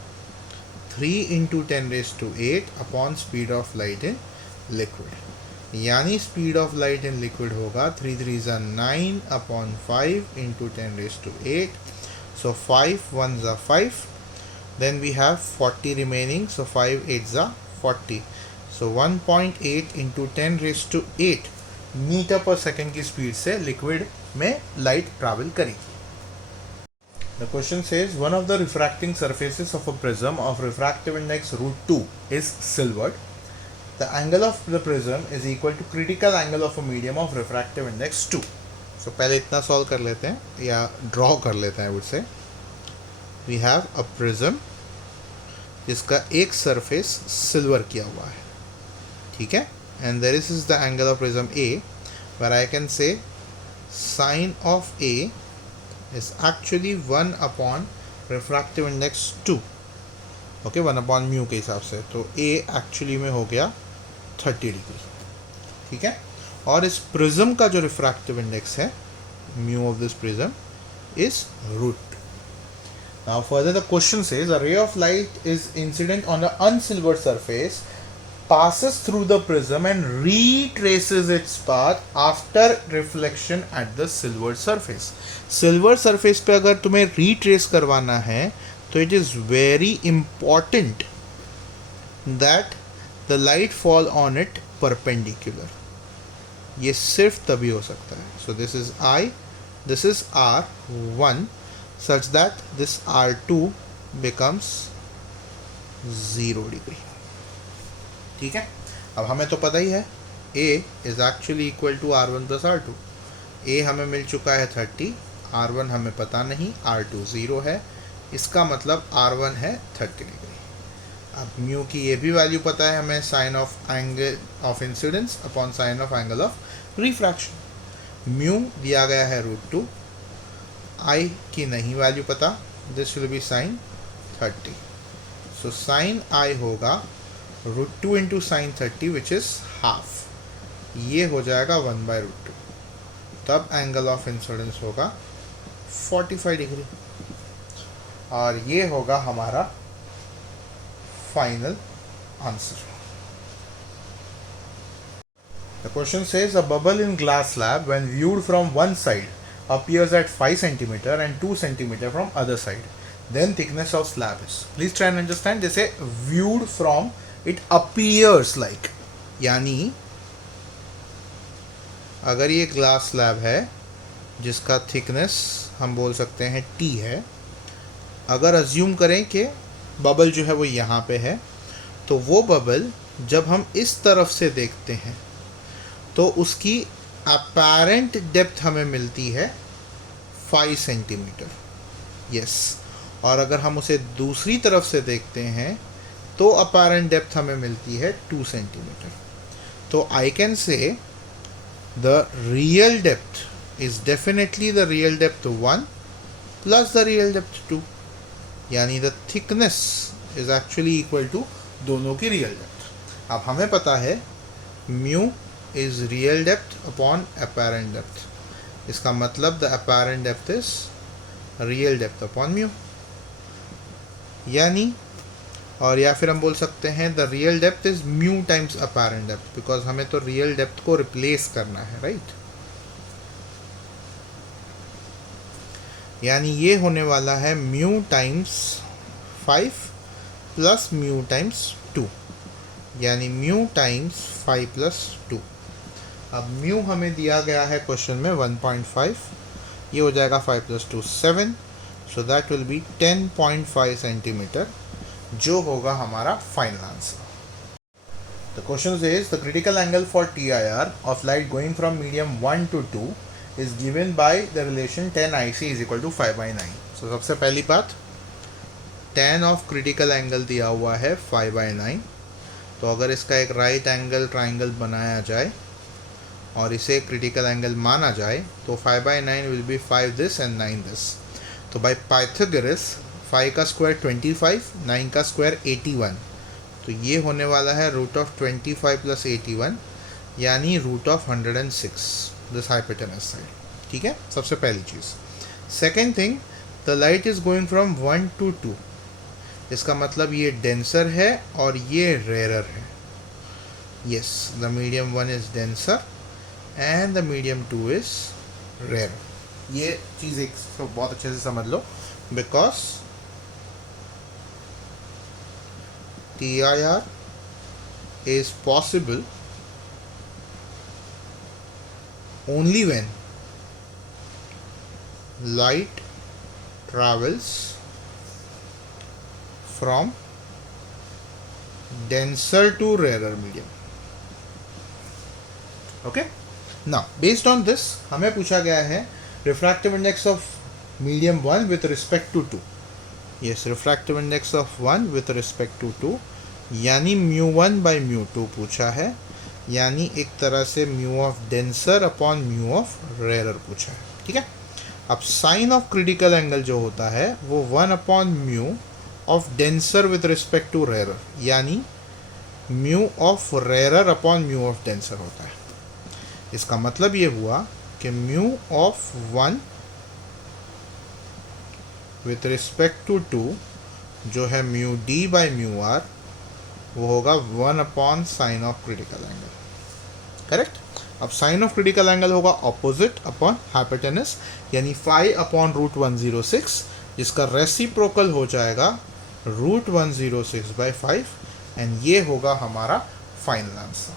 3 into 10⁸ upon speed of light in liquid, यानी speed of light in liquid होगा 3 3 9 upon 5 into 10⁸. So 5 1 5, then we have 40 remaining, so 5 8 40. So 1.8 into 10⁸ metre पर second की speed से liquid में light travel करेगी. The question says one of the refracting surfaces of a prism of refractive index √2 is silvered. The angle of the prism is equal to critical angle of a medium of refractive index 2. सो पहले इतना solve कर लेते हैं या draw कर लेते हैं। I would say we have a prism जिसका एक सरफेस सिल्वर किया हुआ है, ठीक है, and there is the angle of prism A, where I can say sine of A is actually 1 upon refractive index 2, okay, 1 upon mu के हिसाब से। तो ए एक्चुअली में हो गया 30 डिग्री, ठीक है। और इस प्रिज्म का जो रिफ्रैक्टिव इंडेक्स है, mu of this prism is root. Now further the question says a ray of light is incident on an unsilvered surface, passes through the prism and retraces its path after reflection at the silvered surface. Silver surface पे अगर तुम्हें retrace करवाना है तो it is very important that the light fall on it perpendicular. ये सिर्फ तभी हो सकता है. So this is I, this is R1 such that this R2 becomes 0 degree. ठीक है. अब हमें तो पता ही है A is actually equal to R1 plus R2. A हमें मिल चुका है 30, R1 हमें पता नहीं, R2 0 है, इसका मतलब R1 है 30 डिग्री. अब म्यू की ये भी वैल्यू पता है हमें, sine of angle of incidence upon sine of angle of refraction. Mu दिया गया है √2, आई की नहीं वैल्यू पता, this will be sine 30. So sine I होगा √2 into sine 30 which is half, ये हो जाएगा 1/√2. तब एंगल ऑफ इंसिडेंस होगा 45 डिग्री और ये होगा हमारा final answer. The question says a bubble in glass slab when viewed from one side appears at 5 cm and 2 cm from other side. Then thickness of slab is. Please try and understand. जैसे viewed from it appears like, यानी अगर ये glass slab है जिसका thickness हम बोल सकते हैं T है, अगर अज्यूम करें कि बबल जो है वो यहाँ पे है, तो वो बबल जब हम इस तरफ से देखते हैं तो उसकी अपैरेंट डेप्थ हमें मिलती है 5 सेंटीमीटर. यस. और अगर हम उसे दूसरी तरफ से देखते हैं तो अपैरेंट डेप्थ हमें मिलती है 2 सेंटीमीटर. तो I can say the real depth is definitely the real depth 1 plus the real depth 2, यानी the thickness is actually equal to दोनों की रियल डेप्थ. अब हमें पता है mu is real depth upon apparent depth. इसका मतलब the apparent depth is real depth upon mu, यानी, और या फिर हम बोल सकते हैं the real depth is mu times apparent depth, because हमें तो real depth को replace करना है, right? यानी ये होने वाला है mu times 5 plus mu times 2, यानी mu times 5 plus 2. अब म्यू हमें दिया गया है क्वेश्चन में 1.5, ये हो जाएगा 5 + 2 7, so that will B 10.5 centimetre, जो होगा हमारा final answer. The question is the critical angle for TIR of light going from medium 1 to 2 is given by the relation 10 IC = 5/9. सो सबसे पहली बात, tan ऑफ क्रिटिकल एंगल दिया हुआ है 5/9, तो अगर इसका एक राइट एंगल ट्राइंगल बनाया जाए और इसे क्रिटिकल एंगल माना जाए तो 5/9 will be 5 this and 9 this. तो बाय पाइथागोरस 5 का स्क्वायर 25, 9 का स्क्वायर 81, तो ये होने वाला है √25 + 81, यानी √106 दिस हाइपोटेनस साइड. ठीक है, सबसे पहली चीज़. Second thing, the light is going from 1 to 2, इसका मतलब ये डेंसर है और ये रेयर है. Yes, the medium 1 is denser and the medium 2 is rare. ये चीज़ एक तो बहुत अच्छे से समझ लो, because TIR is possible only when light travels from denser to rarer medium. Okay? Now based on this हमें पूछा गया है refractive index of medium 1 with respect to 2. Yes, refractive index of 1 with respect to 2, यानी mu1 by mu2 पूछा है, यानी एक तरह से mu of denser upon mu of rarer पूछा है. ठीक है. अब साइन ऑफ क्रिटिकल एंगल जो होता है वो 1 upon mu of denser with respect to rarer, यानी mu of rarer upon mu of denser होता है. इसका मतलब ये हुआ कि mu of 1 with respect to 2 जो है mu D by mu R वो होगा 1 upon sine of critical angle. Correct. अब साइन ऑफ क्रिटिकल एंगल होगा ऑपोजिट अपॉन हाइपोटेनस, यानी फाई अपॉन रूट 106, जिसका रेसिप्रोकल हो जाएगा रूट 106/5, एंड ये होगा हमारा final answer.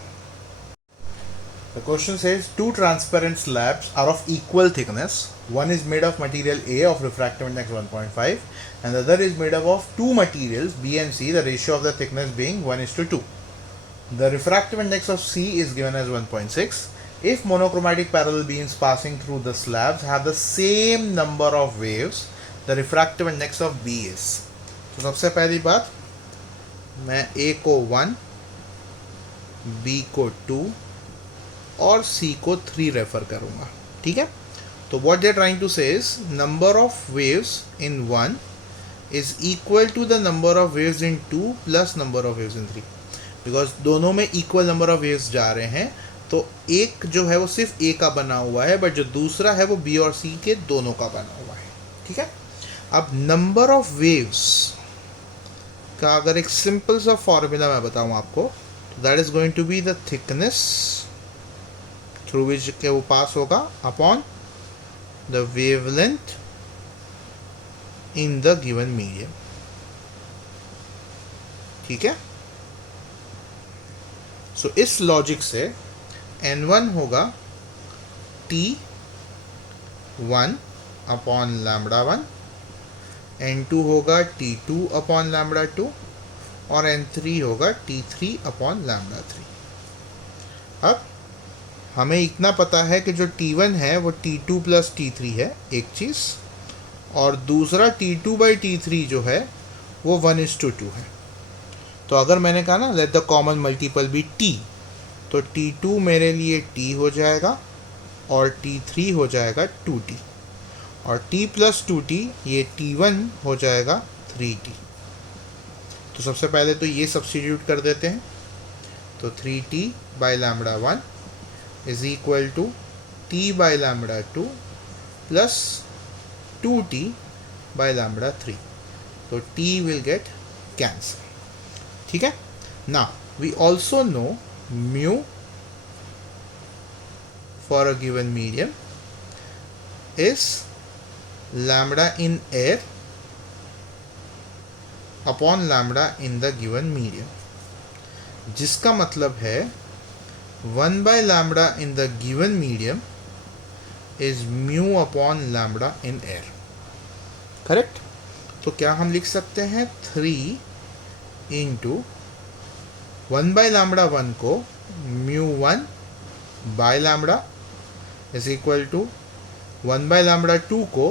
The question says two transparent slabs are of equal thickness. One is made of material A of refractive index 1.5 and the other is made up of two materials B and C, the ratio of the thickness being 1:2. The refractive index of C is given as 1.6. If monochromatic parallel beams passing through the slabs have the same number of waves, the refractive index of B is. तो सबसे पहली बात, मैं A को 1, B को 2 और C को 3 refer करूँगा. ठीक है. तो what they are trying to say is number of waves in 1 is equal to the number of waves in 2 plus number of waves in 3. Because दोनों में इक्वल नंबर ऑफ वेव्स जा रहे हैं, तो एक जो है वो सिर्फ ए का बना हुआ है, बट जो दूसरा है वो बी और सी के दोनों का बना हुआ है. ठीक है. अब नंबर ऑफ वेव्स का अगर एक सिंपल सा फॉर्मूला मैं बताऊं आपको, तो that is going to be the thickness through which के वो पास होगा upon the wavelength in the given medium. ठीक है. सो इस लॉजिक से n1 होगा T1 अपॉन लैम्बडा 1, n2 होगा T2 अपॉन लैम्बडा 2 और n3 होगा T3 अपॉन लैम्बडा 3. अब हमें इतना पता है कि जो T1 है वो T2 प्लस T3 है, एक चीज़, और दूसरा T2 बाई T3 जो है वो 1:2 है. तो अगर मैंने कहा ना let the common multiple be T, तो T2 मेरे लिए T हो जाएगा और T3 हो जाएगा 2T, और T प्लस 2T ये T1 हो जाएगा 3T. तो सबसे पहले तो ये सब्स्टिट्यूट कर देते हैं. तो 3T by lambda 1 is equal to T by lambda 2 plus 2T by lambda 3. तो T विल गेट कैंसल. ठीक है. Now we also know mu for a given medium is lambda in air upon lambda in the given medium, जिसका मतलब है 1 by lambda in the given medium is mu upon lambda in air. Correct. तो क्या हम लिख सकते हैं 3 into 1 by lambda 1 को mu 1 by lambda is equal to 1 by lambda 2 को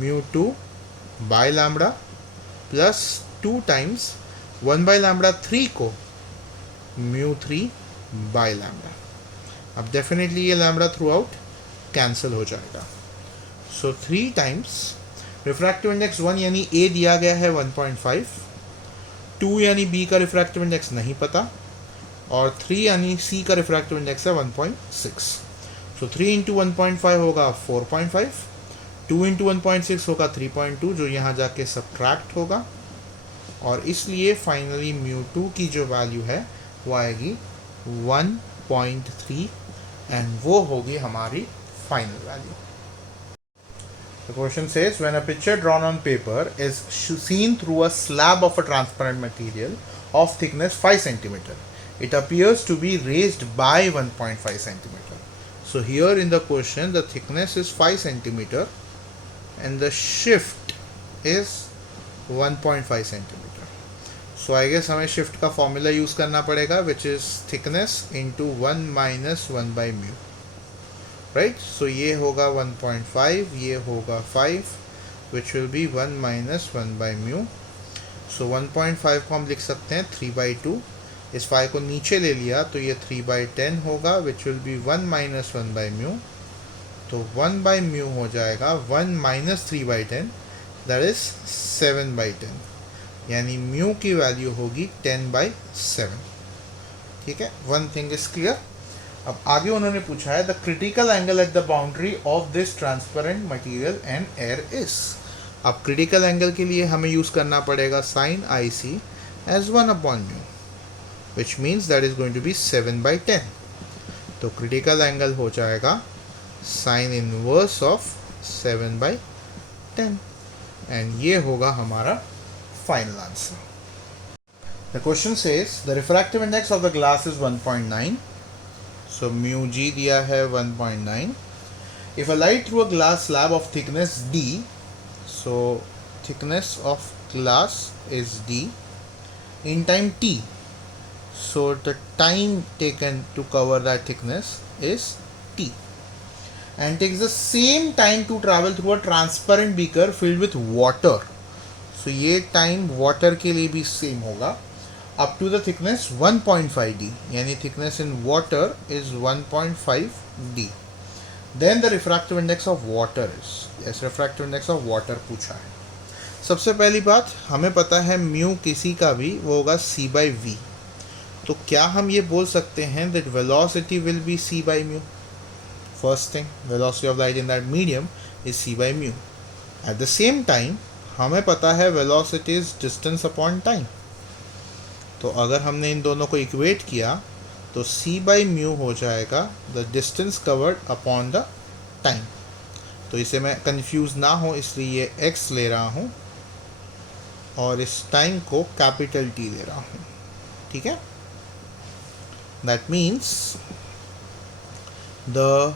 mu 2 by lambda plus 2 times 1 by lambda 3 को mu 3 by lambda. अब डेफिनेटली ये लैम्बडा थ्रू आउट कैंसिल हो जाएगा. सो 3 टाइम्स रिफ्रैक्टिव इंडेक्स 1 यानी ए दिया गया है 1.5, 2 यानी बी का रिफ्रैक्टिव इंडेक्स नहीं पता, और 3 यानी सी का रिफ्रैक्टिव इंडेक्स है 1.6. सो 3 इंटू 1.5 होगा 4.5, 2 इंटू 1.6 होगा 3.2, जो यहाँ जाके सब्ट्रैक्ट होगा, और इसलिए फाइनली म्यू 2 की जो वैल्यू है वो आएगी 1.3, एंड वो होगी हमारी final value. The question says when a picture drawn on paper is seen through a slab of a transparent material of thickness 5 cm, it appears to be raised by 1.5 cm. So here in the question the thickness is 5 cm and the shift is 1.5 cm. So I guess हमें shift का formula use करना पड़ेगा, which is thickness into 1 minus 1 by mu. Right. So ये होगा 1.5, ये होगा 5, which will be 1 minus 1 by mu. So 1.5 को हम लिख सकते हैं 3/2. इस 5 को नीचे ले लिया तो ये 3/10 होगा, विच will be 1 minus 1 by mu. तो 1 बाई म्यू हो जाएगा 1 माइनस 3/10, दैट इज 7/10. यानी म्यू की वैल्यू होगी 10/7. ठीक है, वन थिंग इज क्लियर. अब आगे उन्होंने पूछा है the critical angle at the boundary of this transparent material and air is. अब क्रिटिकल एंगल के लिए हमें यूज करना पड़ेगा sine I C as 1/μ, which means that is going to be 7/10. तो क्रिटिकल एंगल हो जाएगा साइन इनवर्स ऑफ 7/10, एंड ये होगा हमारा final answer. The question says the refractive index of the glass is 1.9. So mu g दिया है 1.9. If a light through a glass slab of thickness d, so thickness of glass is d in time t. So the time taken to cover that thickness is t, and takes the same time to travel through a transparent beaker filled with water. So ये time water के लिए भी same होगा. Up to the thickness 1.5 d, यानी thickness in water is 1.5 d. Then the refractive index of water is, yes, refractive index of water पूछा है. सबसे पहली बात हमें पता है म्यू किसी का भी वो होगा c/v. तो क्या हम ये बोल सकते हैं that velocity will be c/μ? First thing, velocity of light in that medium is c/μ. At the same time हमें पता है velocity is distance upon time. तो अगर हमने इन दोनों को इक्वेट किया तो c/μ हो जाएगा the distance covered upon the time. तो इसे मैं कंफ्यूज ना हो इसलिए ये x ले रहा हूँ और इस टाइम को कैपिटल T ले रहा हूँ. ठीक है, that means the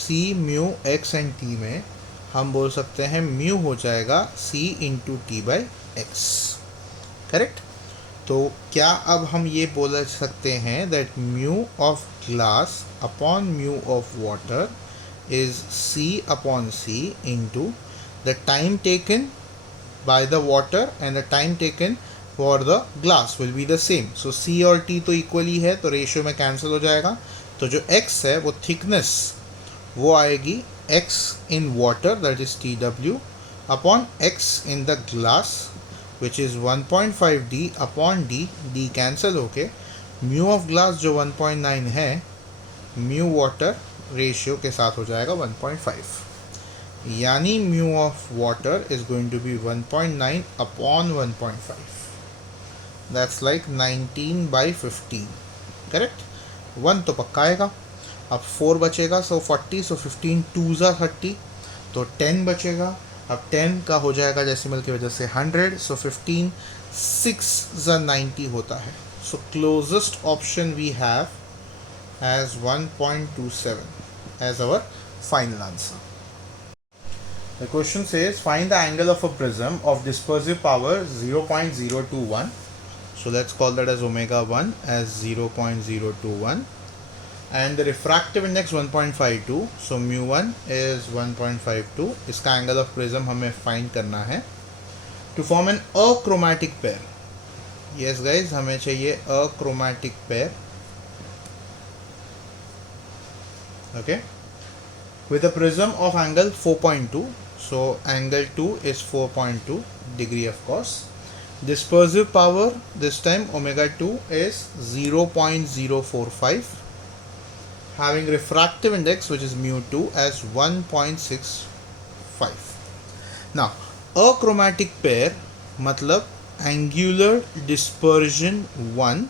c, mu, x and t में हम बोल सकते हैं म्यू हो जाएगा c इंटू t/x. करेक्ट. तो क्या अब हम ये बोल सकते हैं that mu of glass upon mu of water is c upon c into the time taken by the water and the time taken for the glass will be the same. So c और t तो equally है तो ratio में cancel हो जाएगा. तो जो x है वो थिकनेस वो आएगी x in water that is TW upon x in the glass which is 1.5 d upon d cancel होके म्यू ऑफ ग्लास जो 1.9 है म्यू वाटर रेशियो के साथ हो जाएगा 1.5. यानी mu of water is going to be 1.9 upon 1.5. That's like 19/15. Correct. 1 तो पक्का आएगा. अब 4 बचेगा, सो 40, सो 15 2s are 30, तो 10 बचेगा. अब 10 का हो जाएगा डेसिमल की वजह से 100, सो 15 6s are 90 होता है. So closest option we have as 1.27 as our final answer. The question says find the angle of a prism of dispersive power 0.021. So let's call that as omega 1 as 0.021. And the refractive index 1.52. So mu 1 is 1.52. इसका angle of prism हमें find करना है to form an achromatic pair. Yes guys, हमें चाहिए achromatic pair. Okay, with a prism of angle 4.2. So angle 2 is 4.2 degree of course. Dispersive power this time omega 2 is 0.045. Having refractive index which is mu 2 as 1.65. Now achromatic pair मतलब angular dispersion 1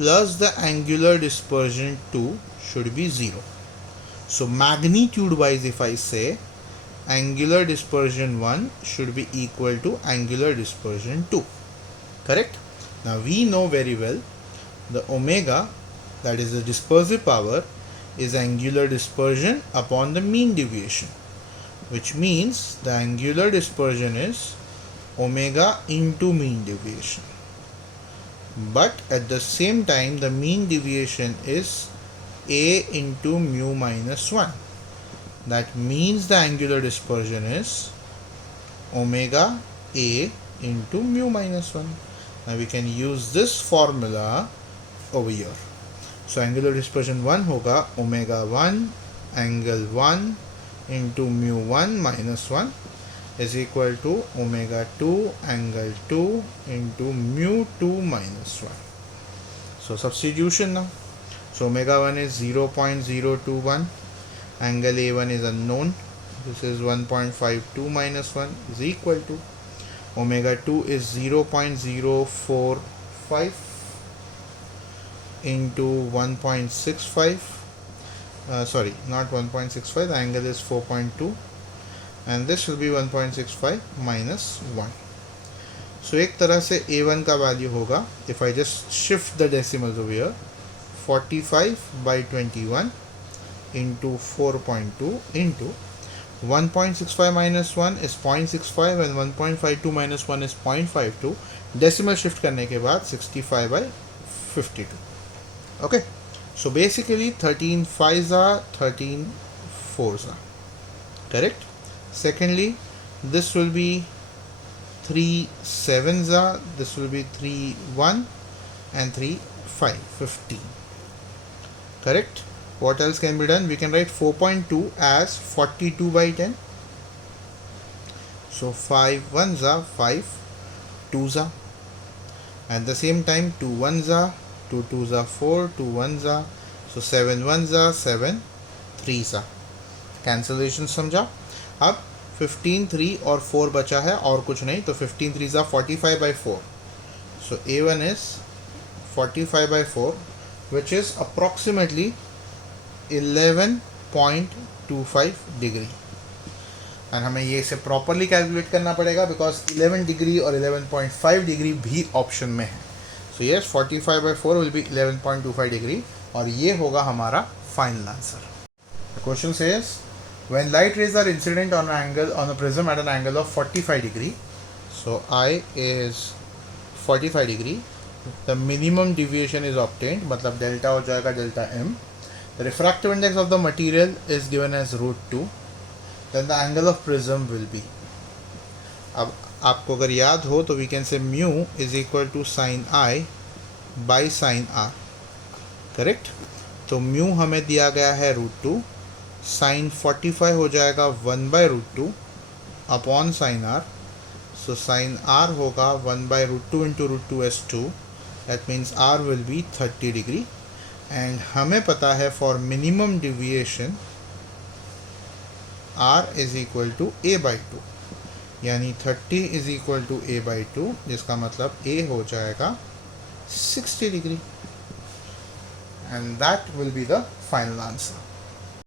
plus the angular dispersion 2 should be 0. So magnitude wise if I say angular dispersion 1 should be equal to angular dispersion 2. Correct? Now we know very well the omega, that is the dispersive power, is angular dispersion upon the mean deviation, which means the angular dispersion is omega into mean deviation. But at the same time the mean deviation is A into mu minus 1. That means the angular dispersion is omega A into mu minus 1. Now we can use this formula over here. So angular dispersion 1 होगा omega 1 angle 1 into mu 1 minus 1 is equal to omega 2 angle 2 into mu 2 minus 1. So substitution now. So omega 1 is 0.021, angle A1 is unknown, this is 1.52 minus 1 is equal to omega 2 is 0.045 into 1.65, sorry, not 1.65, the angle is 4.2, and this will be 1.65 minus 1. So एक तरह से A1 का value होगा, if I just shift the decimals over here, 45 by 21 into 4.2 into 1.65 minus 1 is 0.65 and 1.52 minus 1 is 0.52. Decimal shift करने के बाद 65 by 52. Okay, so basically 13 5s are 13 4s are correct. Secondly, this will be 3 7s are, this will be 3 1 and 3 5 15. Correct. What else can be done? We can write 4.2 as 42 by 10. So 5 1s are 5 2s are. At the same time 2 1s are, 2 2s are 4, 2 1s are. So 7 1s are 7 3s are. Cancellation समझा. अब 15 3 और 4 बचा है और कुछ नहीं, तो 15 3s are 45 by 4. So A1 is 45 by 4, which is approximately 11.25 degree. And हमें ये इसे प्रॉपरली कैलकुलेट करना पड़ेगा बिकॉज 11 डिग्री और 11.5 डिग्री भी ऑप्शन में है. So yes 45 by 4 will be 11.25 degree और ये होगा हमारा final answer. The question says when light rays are incident on angle on a prism at an angle of 45 degree, so i is 45 degree, the minimum deviation is obtained, मतलब delta हो जाएगा delta m. The refractive index of the material is given as √2. Then the angle of prism will be. अब आपको अगर याद हो तो we can say mu is equal to sin I by sin R. Correct? तो mu हमें दिया गया है √2. sin 45 हो जाएगा 1 by √2 upon sin R. So sin R होगा 1 by √2 into √2 is 2. That means R will be 30 degree. And हमें पता है for minimum deviation R is equal to A/2, यानी 30 इज इक्वल टू A/2, जिसका मतलब A हो जाएगा 60 degree, and that will be the final answer.